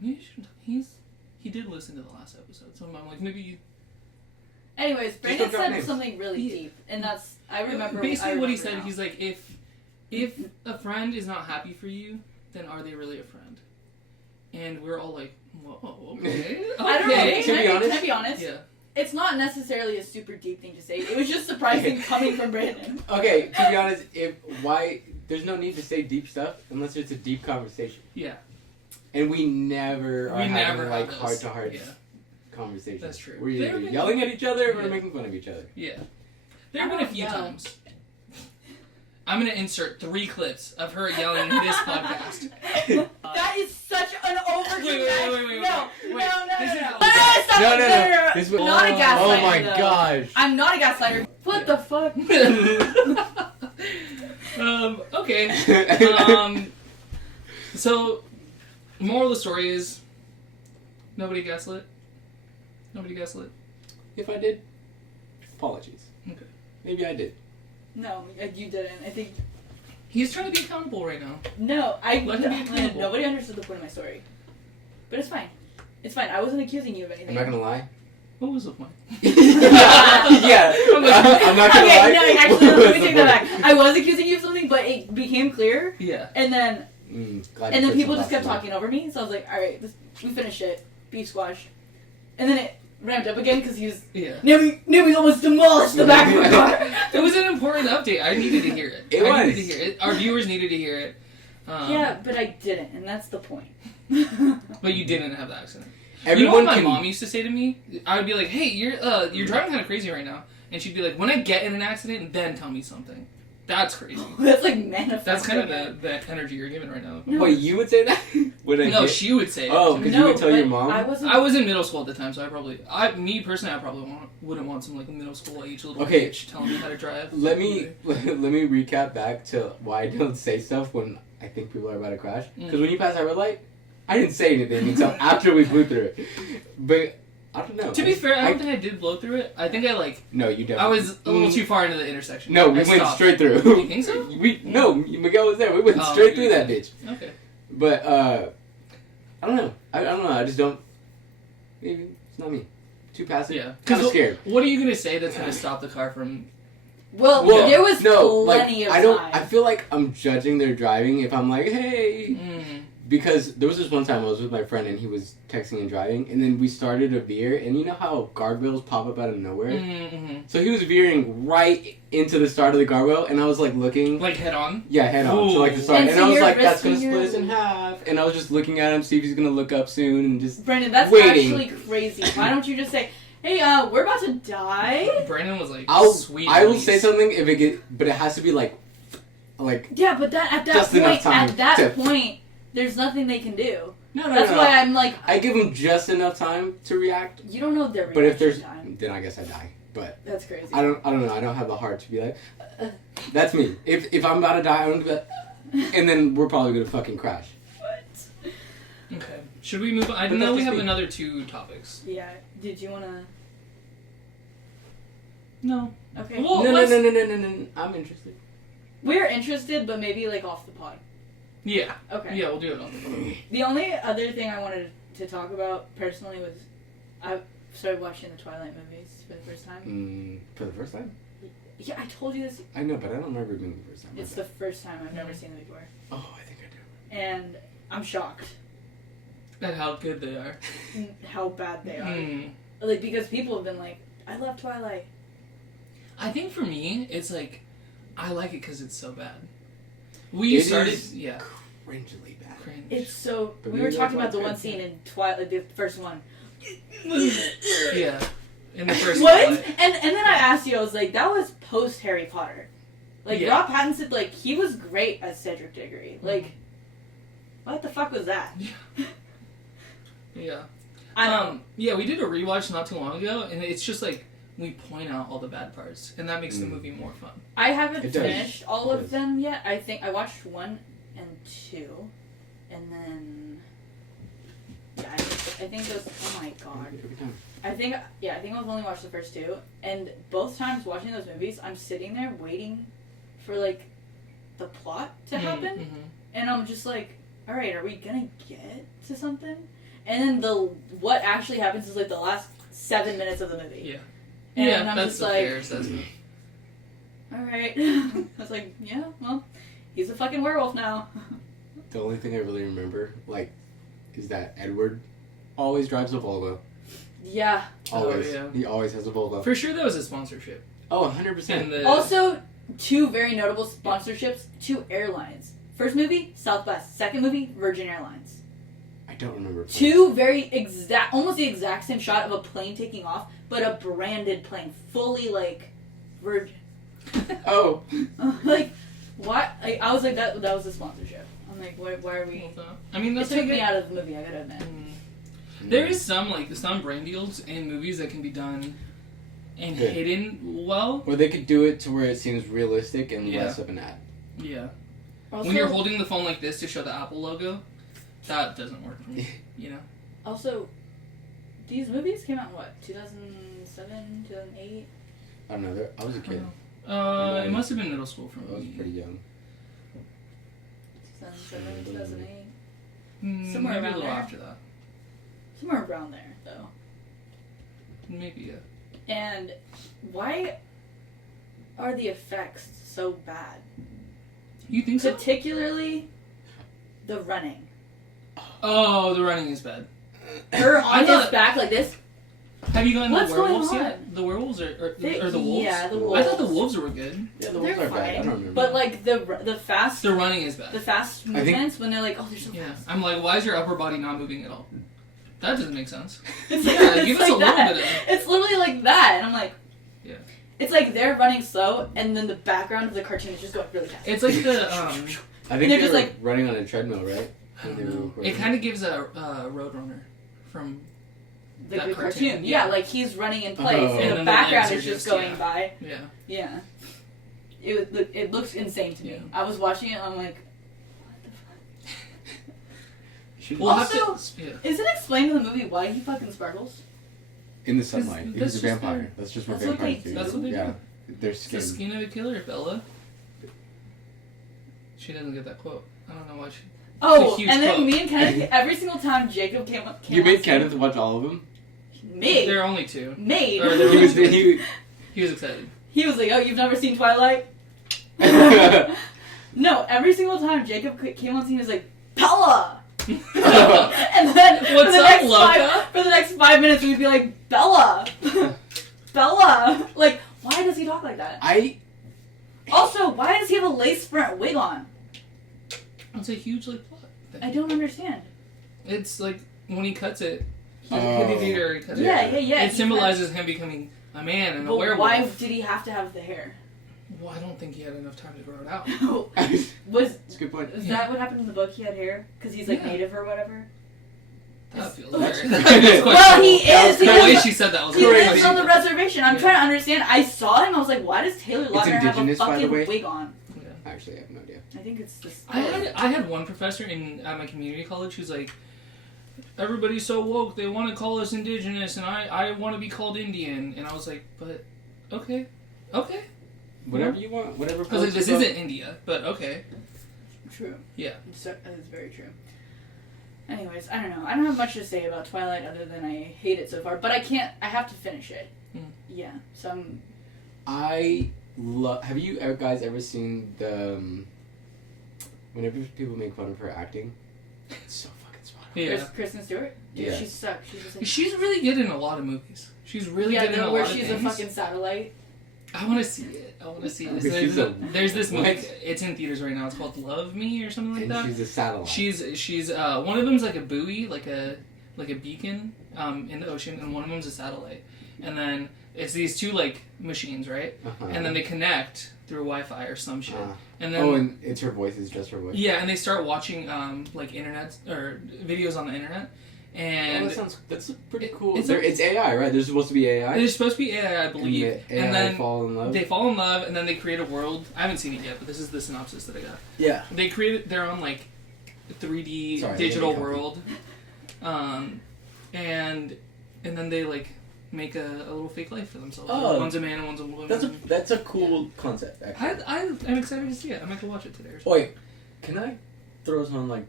maybe he did listen to the last episode, so I'm like, maybe you... Anyways, Brandon said something really deep, and that's, I remember what he said, now. He's like, if a friend is not happy for you, then are they really a friend? And we're all like, whoa, okay. I don't know, can I be honest? Yeah. It's not necessarily a super deep thing to say. It was just surprising coming from Brandon. Okay, to be honest, there's no need to say deep stuff unless it's a deep conversation. Yeah. And we never are having like heart-to-heart conversations. That's true. We're either yelling at each other or making fun of each other. Yeah. There have been a few times. I'm going to insert 3 clips of her yelling this podcast. That is such an overdramatic. Wait. No. This was not a gaslighter. Oh my though. gosh. I'm not a gaslighter. What the fuck? Okay. So, moral of the story is, nobody gaslit? Nobody gaslit? If I did, apologies. Okay. Maybe I did. No, you didn't. I think... He's trying to be accountable right now. No, nobody understood the point of my story. But it's fine. It's fine. I wasn't accusing you of anything. I'm not gonna lie. What was the point? Yeah. I'm not gonna lie. Okay, no, actually, let me take that back. I was accusing you of something, but it became clear. Yeah. And then... and then people just kept talking over me, so I was like, alright, we finished it. Beef squash. And then it ramped up again because he was... Yeah. Noami almost demolished the back of my car. It was an important update. I needed to hear it. I needed to hear it. Our viewers needed to hear it. Yeah, but I didn't, and that's the point. But you didn't have the accident. Everyone you know what my mom used to say to me? I would be like, hey, you're driving kind of crazy right now. And she'd be like, when I get in an accident, then tell me something. That's crazy. That's like manifesting. That's kind of the energy you're giving right now. No. Wait, you would say that? She would say it. Oh, because you would tell your mom? I was in middle school at the time, so I probably wouldn't want some like middle school age little bitch telling me how to drive. Let me recap back to why I don't say stuff when I think people are about to crash. Because when you pass that red light, I didn't say anything until after we blew through it. But I don't know. To be fair, I don't think I did blow through it. I think No, you definitely. I was a little too far into the intersection. No, we went straight through. You think so? Miguel was there. We went straight through that bitch. Okay. But I don't know. I don't know. I just don't. Maybe it's not me. Too passive. Yeah. Kind of scared. What are you gonna say that's gonna stop the car from? Well, there was plenty of time. I feel like I'm judging their driving if I'm like, hey. Because there was this one time I was with my friend and he was texting and driving, and then we started to veer, and you know how guardrails pop up out of nowhere? Mm-hmm. So he was veering right into the start of the guardrail, and I was like looking. Like head on? Yeah, head on. So like the start. And I was like, that's going to split us in half. And I was just looking at him, see if he's going to look up soon, and just Brandon, that's actually crazy. Why don't you just say, hey, we're about to die? Brandon was like, sweet. I will say something if it but it has to be like. Yeah, but at that point, there's nothing they can do. No. That's why I'm like... I give them just enough time to react. You don't know their reaction time. But if there's... Then I guess I die. But... That's crazy. I don't know. I don't have the heart to be like... That's me. If I'm about to die, I'm gonna be like... And then we're probably gonna fucking crash. What? Okay. Should we move on? I know we have another 2 topics. Yeah. Did you wanna... No. Okay. Well, No. I'm interested. We're interested, but maybe like off the pod. Yeah. Okay. Yeah, we'll do it on the phone. The only other thing I wanted to talk about personally was I started watching the Twilight movies for the first time. For the first time? Yeah, I told you this. I know, but I don't remember it being the first time. It's the first time. I've never seen them before. Oh, I think I do. And I'm shocked At how good they are. how bad they are. Mm. Like, because people have been like, I love Twilight. I think for me, it's like, I like it because it's so bad. We started, yeah. Cringely bad. Cringe. It's so. But we maybe were talking that's about the why one it's scene in Twilight, the first one. Yeah. In the first What? one. And then I asked you, I was like, that was post Harry Potter. Like, Yeah. Rob Pattinson, like, he was great as Cedric Diggory. Like, what the fuck was that? Yeah. I don't. Yeah, we did a rewatch not too long ago, and it's just like, we point out all the bad parts, and that makes the movie more fun. I haven't It does. finished all It of does. them yet. I think I watched 1 and 2, and then yeah, I think those. Oh my god. Every time. I think I've only watched the first 2, and both times watching those movies, I'm sitting there waiting for like the plot to happen, Mm-hmm. and I'm just like, all right, are we gonna get to something? And then what actually happens is like the last 7 minutes of the movie. Yeah. And yeah, I'm that's just a like, fair assessment. all right. I was like, yeah, well, he's a fucking werewolf now. The only thing I really remember, like, is that Edward always drives a Volvo. Yeah. Always. Oh, yeah. He always has a Volvo. For sure, that was a sponsorship. Oh, 100%. And the, Also, 2 very notable sponsorships, 2 airlines. First movie, Southwest. Second movie, Virgin Airlines. I don't remember. 2 very almost the exact same shot of a plane taking off, but a branded plane, fully like Virgin. Oh. Like, what? I was like, that was a sponsorship. I'm like, why are we? I mean, It that's took like me out of the movie, I gotta admit. There is some brand deals in movies that can be done and Good. hidden well. Or they could do it to where it seems realistic and Yeah. less of an ad. Yeah. Also, When you're holding the phone like this to show the Apple logo, that doesn't work for me. You know. Also, these movies came out in what? 2007, 2008? I don't know. I was a kid. It must have been middle school for I was me. pretty young. 2007, 2008. Maybe Somewhere a around little there. after that. Somewhere around there, though. Maybe, yeah. And why are the effects so bad? You think so? Particularly the running. Oh, the running is bad. Her I on thought- his back like this. Have you gotten What's the going werewolves on? yet? The werewolves or the wolves? Yeah, the I wolves. thought the wolves were good. Yeah, the They're ones are bad. I fine. don't remember. But like the fast The running is bad. the fast I think- movements when they're like, oh, they're so Yeah. fast. I'm like, why is your upper body not moving at all? That doesn't make sense. It's Yeah, give us a little that. bit of it. It's literally like that, and I'm like, Yeah. It's like they're running slow, and then the background of the cartoon is just going really fast. It's like the I and think they're they just were like- running on a treadmill, right? I When they don't were know. recording. It kind of gives a Roadrunner from the that cartoon. cartoon, Yeah, yeah. like he's running in place, Oh. and And the then the background legs is are just just- going yeah. by. yeah. Yeah. It looks insane to me. Yeah. I was watching it, and I'm like, what the fuck? Should- We'll Also- have to. Yeah. Is it explained in the movie why he fucking sparkles? in the sunlight. that's He's a just vampire. their- That's just what That's what vampires they do. That's what they yeah. Their It's the skin. skin of a killer, Bella. She doesn't get that quote. I don't know why she. Oh, huge and then quote. me and Kenneth, every single time Jacob came You on made scene- Kenneth watch all of them? Made. There are only two. Made. Or there He was, was- he, He was excited. He was like, oh, you've never seen Twilight? No, every single time Jacob came on scene, he was like, Bella! And then What's up, Loca? for the next 5 minutes, we'd be like, Bella! Bella! Like, why does he talk like that? Also, why does he have a lace front wig on? It's a huge like plot thing. I don't understand. It's like when he cuts it. Oh. He cuts Yeah, it. yeah. It symbolizes him becoming a man and a But werewolf. why did he have to have the hair? Well, I don't think he had enough time to grow it out. Was That's a good point. is that what happened in the book? He had hair because he's like Yeah. native or whatever. That feels Well, very. That's Well, he questionable. is. The He way lives, she said that was he crazy. lives on the reservation. I'm Yeah. trying to understand. I saw him. I was like, why does Taylor Lautner have a indigenous, by the fucking way. wig on? Yeah. Actually, I have no idea. I think it's this. I had one professor at my community college who's like, everybody's so woke, they want to call us indigenous, and I want to be called Indian. And I was like, but Okay. Whatever you want, whatever. I was like, this isn't India, but okay. True. Yeah. That is very true. Anyways, I don't know. I don't have much to say about Twilight other than I hate it so far, but I have to finish it. Yeah. So have you guys ever seen the whenever people make fun of her acting? It's so fucking spot on. Yeah. Kristen Stewart? Dude, Yeah. she sucks. She's really good in a lot of movies. She's really good in a lot where of she's things. a fucking satellite. I want to see it. There's this movie. It's in theaters right now. It's called Love Me or something like And that. she's a satellite. She's one of them's like a buoy, like a beacon in the ocean, and one of them's a satellite. And then it's these two like machines, right? Uh-huh. And then they connect through Wi-Fi or some shit. And then and it's her voice. It's just her voice. yeah, and they start watching like internet or videos on the internet. And that's pretty cool. It's AI, right? There's supposed to be AI. There's supposed to be AI, I believe. And then fall in love. they fall in love, and then they create a world. I haven't seen it yet, but this is the synopsis that I got. Yeah. They created their own like 3D digital world, and then they like make a little fake life for themselves. Oh, one's a man and one's a woman. That's a cool concept. Actually. I'm excited to see it. I might go watch it today. Or something. Wait, can I throw us on like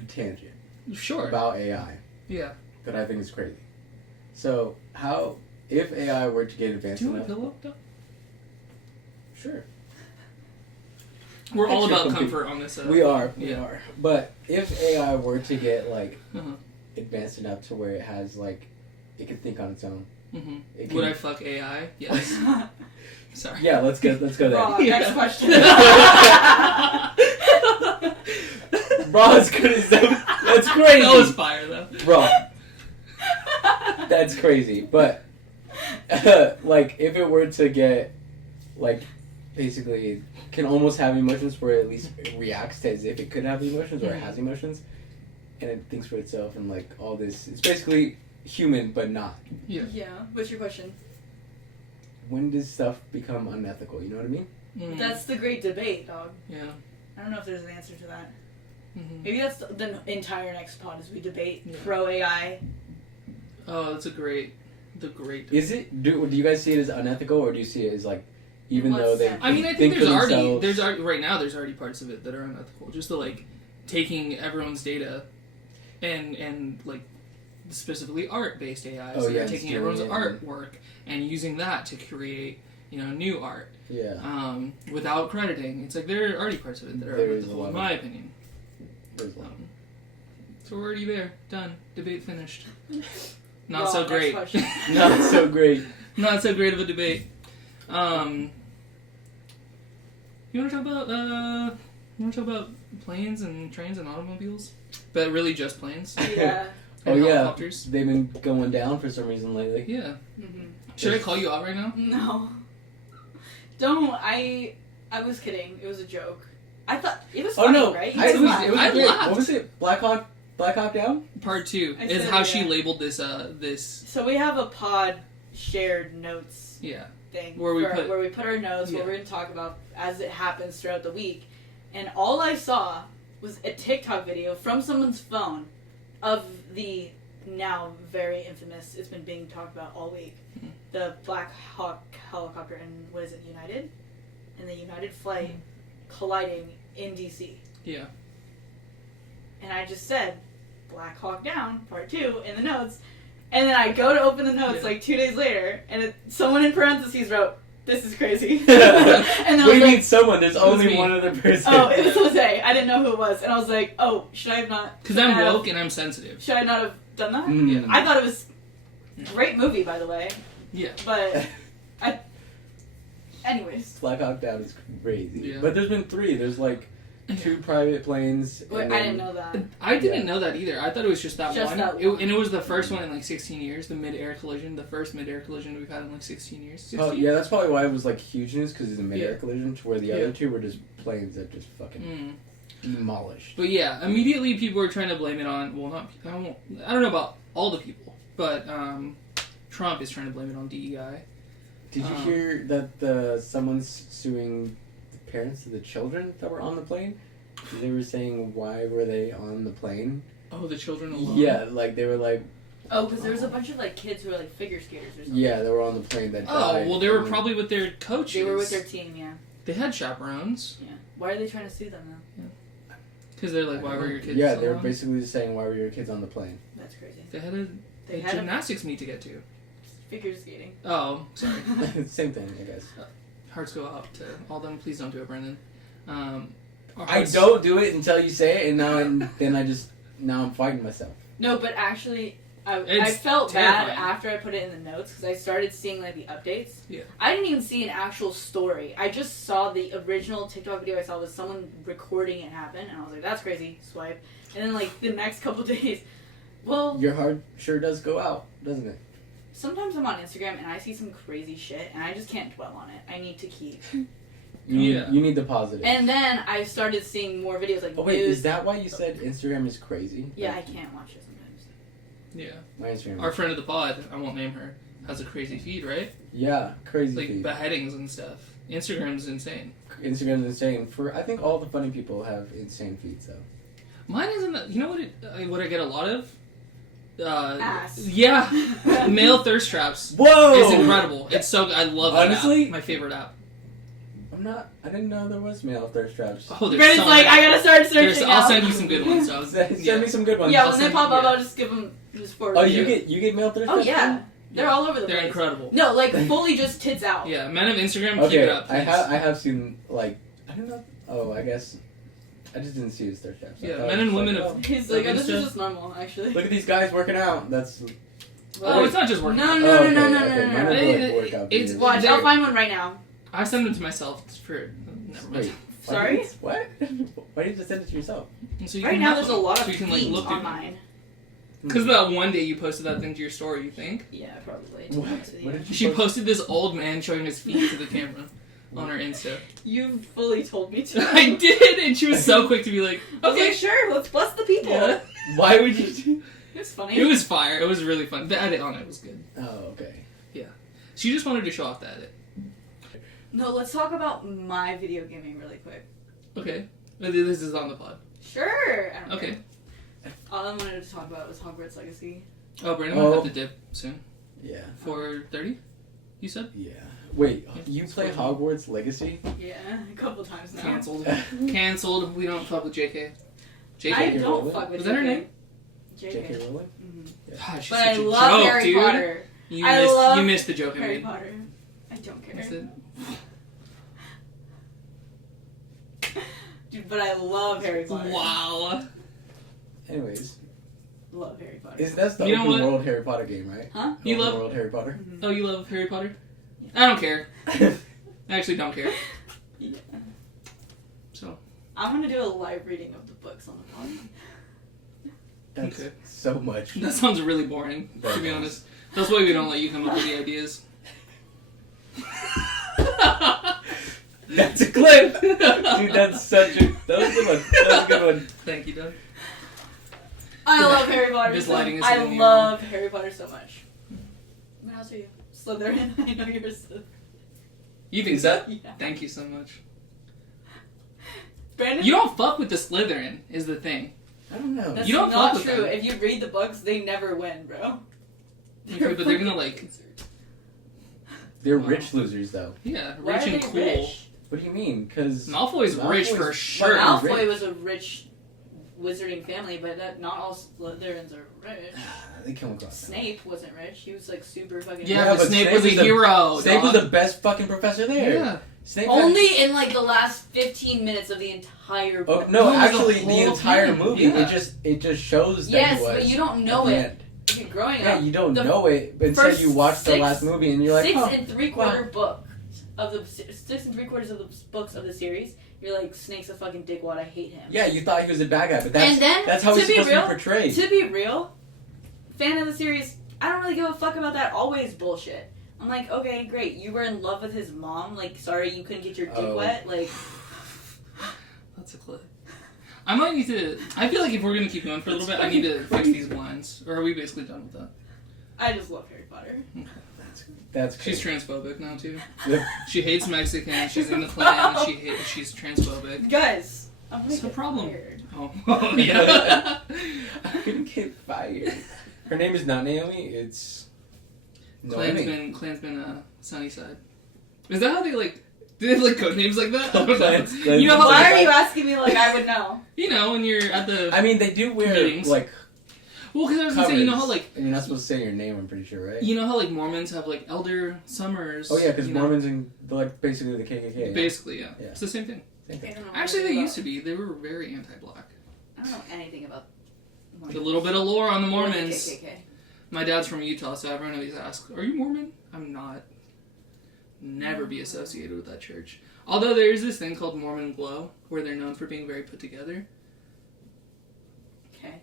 a tangent Sure. about AI? Yeah. That I think is crazy. So, if AI were to get advanced Do you want enough... a pillow, though? Sure. We're all Picture about complete. comfort on this. We are. Yeah. But if AI were to get, like, Uh-huh. advanced enough to where it has, like, it can think on its own. Mm-hmm. Would I fuck AI? Yes. Sorry. Yeah, let's go there. Next question. Bro, it's good as that. That's crazy. That was fire, though. Bro. That's crazy. But, like, if it were to get, like, basically can almost have emotions where it at least it reacts to as if it could have emotions or it has emotions, and it thinks for itself and, like, all this. It's basically human, but not. Yeah. Yeah. What's your question? When does stuff become unethical? You know what I mean? That's the great debate, dog. Yeah. I don't know if there's an answer to that. Mm-hmm. Maybe that's the entire next pod is we debate Yeah. pro AI. Oh, that's the great. Is it? Do you guys see it as unethical, or do you see it as like, even though they? sense? I mean, I think for there's themselves- already right now. There's already parts of it that are unethical. Just the like taking everyone's data, and like specifically art-based AI. So they're taking everyone's artwork and using that to create new art. Yeah. Without crediting. It's like there are already parts of it that are unethical, in my opinion. So we're already there. Done. Debate finished. Not so great. Not so great. Not so great of a debate. You want to talk about planes and trains and automobiles, but really just planes. Yeah. And Oh yeah. helicopters. They've been going down for some reason lately. Yeah. Mm-hmm. Should I call you out right now? No. Don't. I was kidding. It was a joke. I thought it was funny, right? It was I great. laughed. What was it? Black Hawk Down? Part 2 I is said, how she yeah. labeled this. So we have a pod shared notes Yeah. thing Where we put our notes, Yeah. what we're going to talk about as it happens throughout the week. And all I saw was a TikTok video from someone's phone of the now very infamous, it's been being talked about all week, the Black Hawk helicopter in, what is it, United? And the United flight colliding in DC. Yeah. And I just said, Black Hawk Down, part 2, in the notes. And then I go to open the notes like 2 days later, and someone in parentheses wrote, "This is crazy." And I What was do you like, mean someone? There's only me. one other person. oh, it was Jose. I didn't know who it was. And I was like, oh, should I have not... Because I'm woke and I'm sensitive. Should I not have done that? Mm. I thought it was a great movie, by the way. Yeah. But, anyways. Black Hawk Down is crazy. Yeah. But there's been 3. There's like 2 private planes. I and didn't know that. I didn't know that either. I thought it was just that Just one. that one. And it was the first one in like 16 years, the mid-air collision, the first mid-air collision we've had in like 16 years. 16? Oh, yeah, that's probably why it was like huge news, because it's a mid-air Yeah. collision, to where the Yeah. other 2 were just planes that just fucking demolished. But yeah, immediately people were trying to blame it on, well, I don't know about all the people, but Trump is trying to blame it on DEI. Did you hear that someone's suing the parents of the children that were on the plane? They were saying, why were they on the plane? Oh, the children alone? Yeah, like they were like, Oh, because there was a bunch of like kids who were like figure skaters or something. Yeah, they were on the plane that Oh, died. well, they were probably with their coaches. They were with their team, yeah. They had chaperones. Yeah. Why are they trying to sue them though? Because they're like, why were your kids Yeah, so they were long? basically just saying, why were your kids on the plane? That's crazy. They had a gymnastics meet to get to. Figure skating. Oh, sorry. Same thing, I guess. Hearts go out to all them. Please don't do it, Brendan. I don't do it until you say it, and now I'm fighting myself. No, but actually, I It's felt terrifying. bad after I put it in the notes because I started seeing like the updates. Yeah. I didn't even see an actual story. I just saw the original TikTok video I saw was someone recording it happen, and I was like, "That's crazy." Swipe, and then like the next couple days, well, Your heart sure does go out, doesn't it? sometimes I'm on Instagram and I see some crazy shit, and I just can't dwell on it. I need to keep. Yeah. You need the positive. And then I started seeing more videos like Oh wait, news. is that why you said Instagram is crazy? Yeah, I can't watch it sometimes. Yeah. My Instagram. Our friend of the pod, I won't name her, has a crazy feed, right? Yeah, crazy. Like feed. beheadings and stuff. Instagram's insane. Instagram is insane. I think all the funny people have insane feeds though. Mine isn't. You know what I get a lot of? Ass. Yeah, male thirst traps. Whoa! It's incredible. It's so. I love that Honestly? app. My favorite app. I didn't know there was male thirst traps. Oh, there's Brandon's so like, many. I gotta start searching. I'll now. send you some good ones. So Send me some good ones. Yeah, I'll when they send pop you- up, yeah. I'll just give them just forward. Oh, to you get male thirst Oh traps? yeah, they're all over the They're place. incredible. No, like fully just tits out. Yeah, men of Instagram, keep Okay, it up. I please. have seen like I don't know. Oh, I guess I just didn't see his thirst traps. I Yeah, thought men it and was women like, of- He's like, oh, this Insta. is just normal, actually. Look at these guys working out. That's Oh, it's not just working. No, out. no, Oh, no, okay, no, no, okay. no, Mine no, are no. It- like workout it's videos. Watch, I'll find one right now. I send them to myself for. Never mind. Wait, Sorry? What? Why did you just send it to yourself? So you Right can now, have there's a them. lot So of you can, feeds look on through them. mine. Because that one day you posted that thing to your story, you think? Yeah, probably. to be What? honest with What you. did you She post? posted this old man showing his feet to the camera on her Insta. You fully told me to. I did, and she was so quick to be like, Okay, okay. sure, let's bless the people. Yeah. Why would you do? It's funny. It was fire. It was really fun. The edit on it was good. Oh, okay. She just wanted to show off the edit. No, let's talk about my video gaming really quick. Okay. This is on the pod. Sure. I don't Okay. care. All I wanted to talk about was Hogwarts Legacy. Oh, Brandon might have to dip soon. Yeah. 4:30, you said? Yeah. Wait, Yeah, you it's play fine. Hogwarts Legacy? Yeah, a couple times now. Cancelled. Cancelled. We don't fuck with JK. JK? I J.K. don't Rowling? fuck with Was that her JK. name? J.K. Rowling? Mhm. God, she's But such I a love joke, Harry dude. Potter. You I missed, love you missed the joke I Harry made. Potter. I don't care. Missed it. Dude, but I love Harry Potter. Wow. Anyways, Love Harry Potter. that's the You know open what? world Harry Potter game, right? Huh? You Open love- world Harry Potter? Mhm. Oh, you love Harry Potter? Yeah. I don't care. I actually don't care. Yeah. So, I'm gonna do a live reading of the books on the pod. That's Okay. so much. that sounds really boring, to be Very honest. That's why we don't let you come up with the ideas. That's a clip! Dude, that's such a... That was a good one. That was a good one. Thank you, Doug. I love Harry Potter. This so lighting is I in the love Harry Potter so much. What else are you? Slytherin. I know you're a Slytherin. You think so? Yeah. Thank you so much. Brandon. You don't fuck with the Slytherin, is the thing. I don't know. That's You don't not fuck with true. them. If you read the books, they never win, bro. Okay, but they're gonna, like- fucking- They're Wow. rich losers, though. Yeah, Why rich are and they cool. rich? What do you mean? Because... Malfoy's rich for Malfoy's sure. fucking Malfoy rich. was a rich wizarding family, but not all Slytherins are rich. They come across that. Snape wasn't rich. He was like super fucking. Yeah, Yeah, but but Snape Snape was a was the- hero. Snape was dog. the best fucking professor there. Yeah. Snape had- Only in like the last 15 minutes of the entire Oh, book. no, No, the actually, the whole entire time. movie. Yeah. It just shows that Yes, he was. but you don't know at the it. end. If you're growing Yeah, up. you don't The know it until first you watch the 6 last movie and you're like, 6 huh. and 3/4 book of the 6 and 3/4 of the books of the series. You're like, Snake's a fucking dickwad. I hate him. Yeah, you thought he was a bad guy, but that's And then, that's how to he's be supposed real- to be portrayed. To be real, fan of the series, I don't really give a fuck about that always bullshit. I'm like, okay, great. You were in love with his mom. Like, sorry you couldn't get your dick Oh. wet. Like, That's a clip. I might need to. I feel like if we're gonna keep going for a little bit, I need to fix these blinds. Or are we basically done with that? I just love Harry Potter. That's She's crazy. transphobic now too. Yeah. She hates Mexicans. She's in the Klan. She's transphobic. Guys, I'm gonna What's the get problem? fired. Oh, yeah. I'm gonna get fired. Her name is not Naomi. It's Noami. Klansman, Sunnyside. Is that how they like? Do they have like code names like that? I don't know. Clans- You know how Why like, are you asking me like I would know? you know when you're at the I mean, they do wear meetings. like. well, because I was gonna say, you know how like And you're not supposed to say your name. I'm pretty sure, right? you know how like Mormons have like Elder Summers. Oh yeah, because you know? Mormons and they're like basically the KKK. Yeah. Basically, yeah. Yeah. It's the same thing. Same thing. I don't know Actually, they anything used to be. They were very anti-black. I don't know anything about A little bit of lore on the Or the Mormons. KKK. My dad's from Utah, so everyone always asks, "Are you Mormon?" I'm not. Never be associated with that church. Although there is this thing called Mormon Glow, where they're known for being very put together. Okay.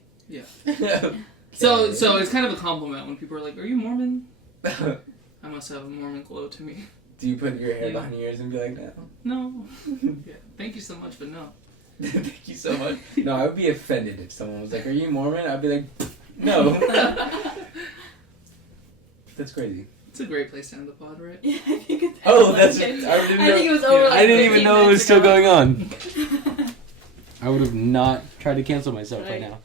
So it's kind of a compliment when people are like, "Are you Mormon?" I must have a Mormon glow to me. Do you put your hair Yeah. behind your ears and be like, no? No. Yeah. Thank you so much, but no. Thank you so much. No, I would be offended if someone was like, "Are you Mormon?" I'd be like, "No." That's crazy. It's a great place to end the pod, right? Yeah, I think it's. Oh, that's. I I think didn't know. it was over. Yeah. Like I didn't even 15 know it was minutes still ago. going on. I would have not tried to cancel myself right Right. now.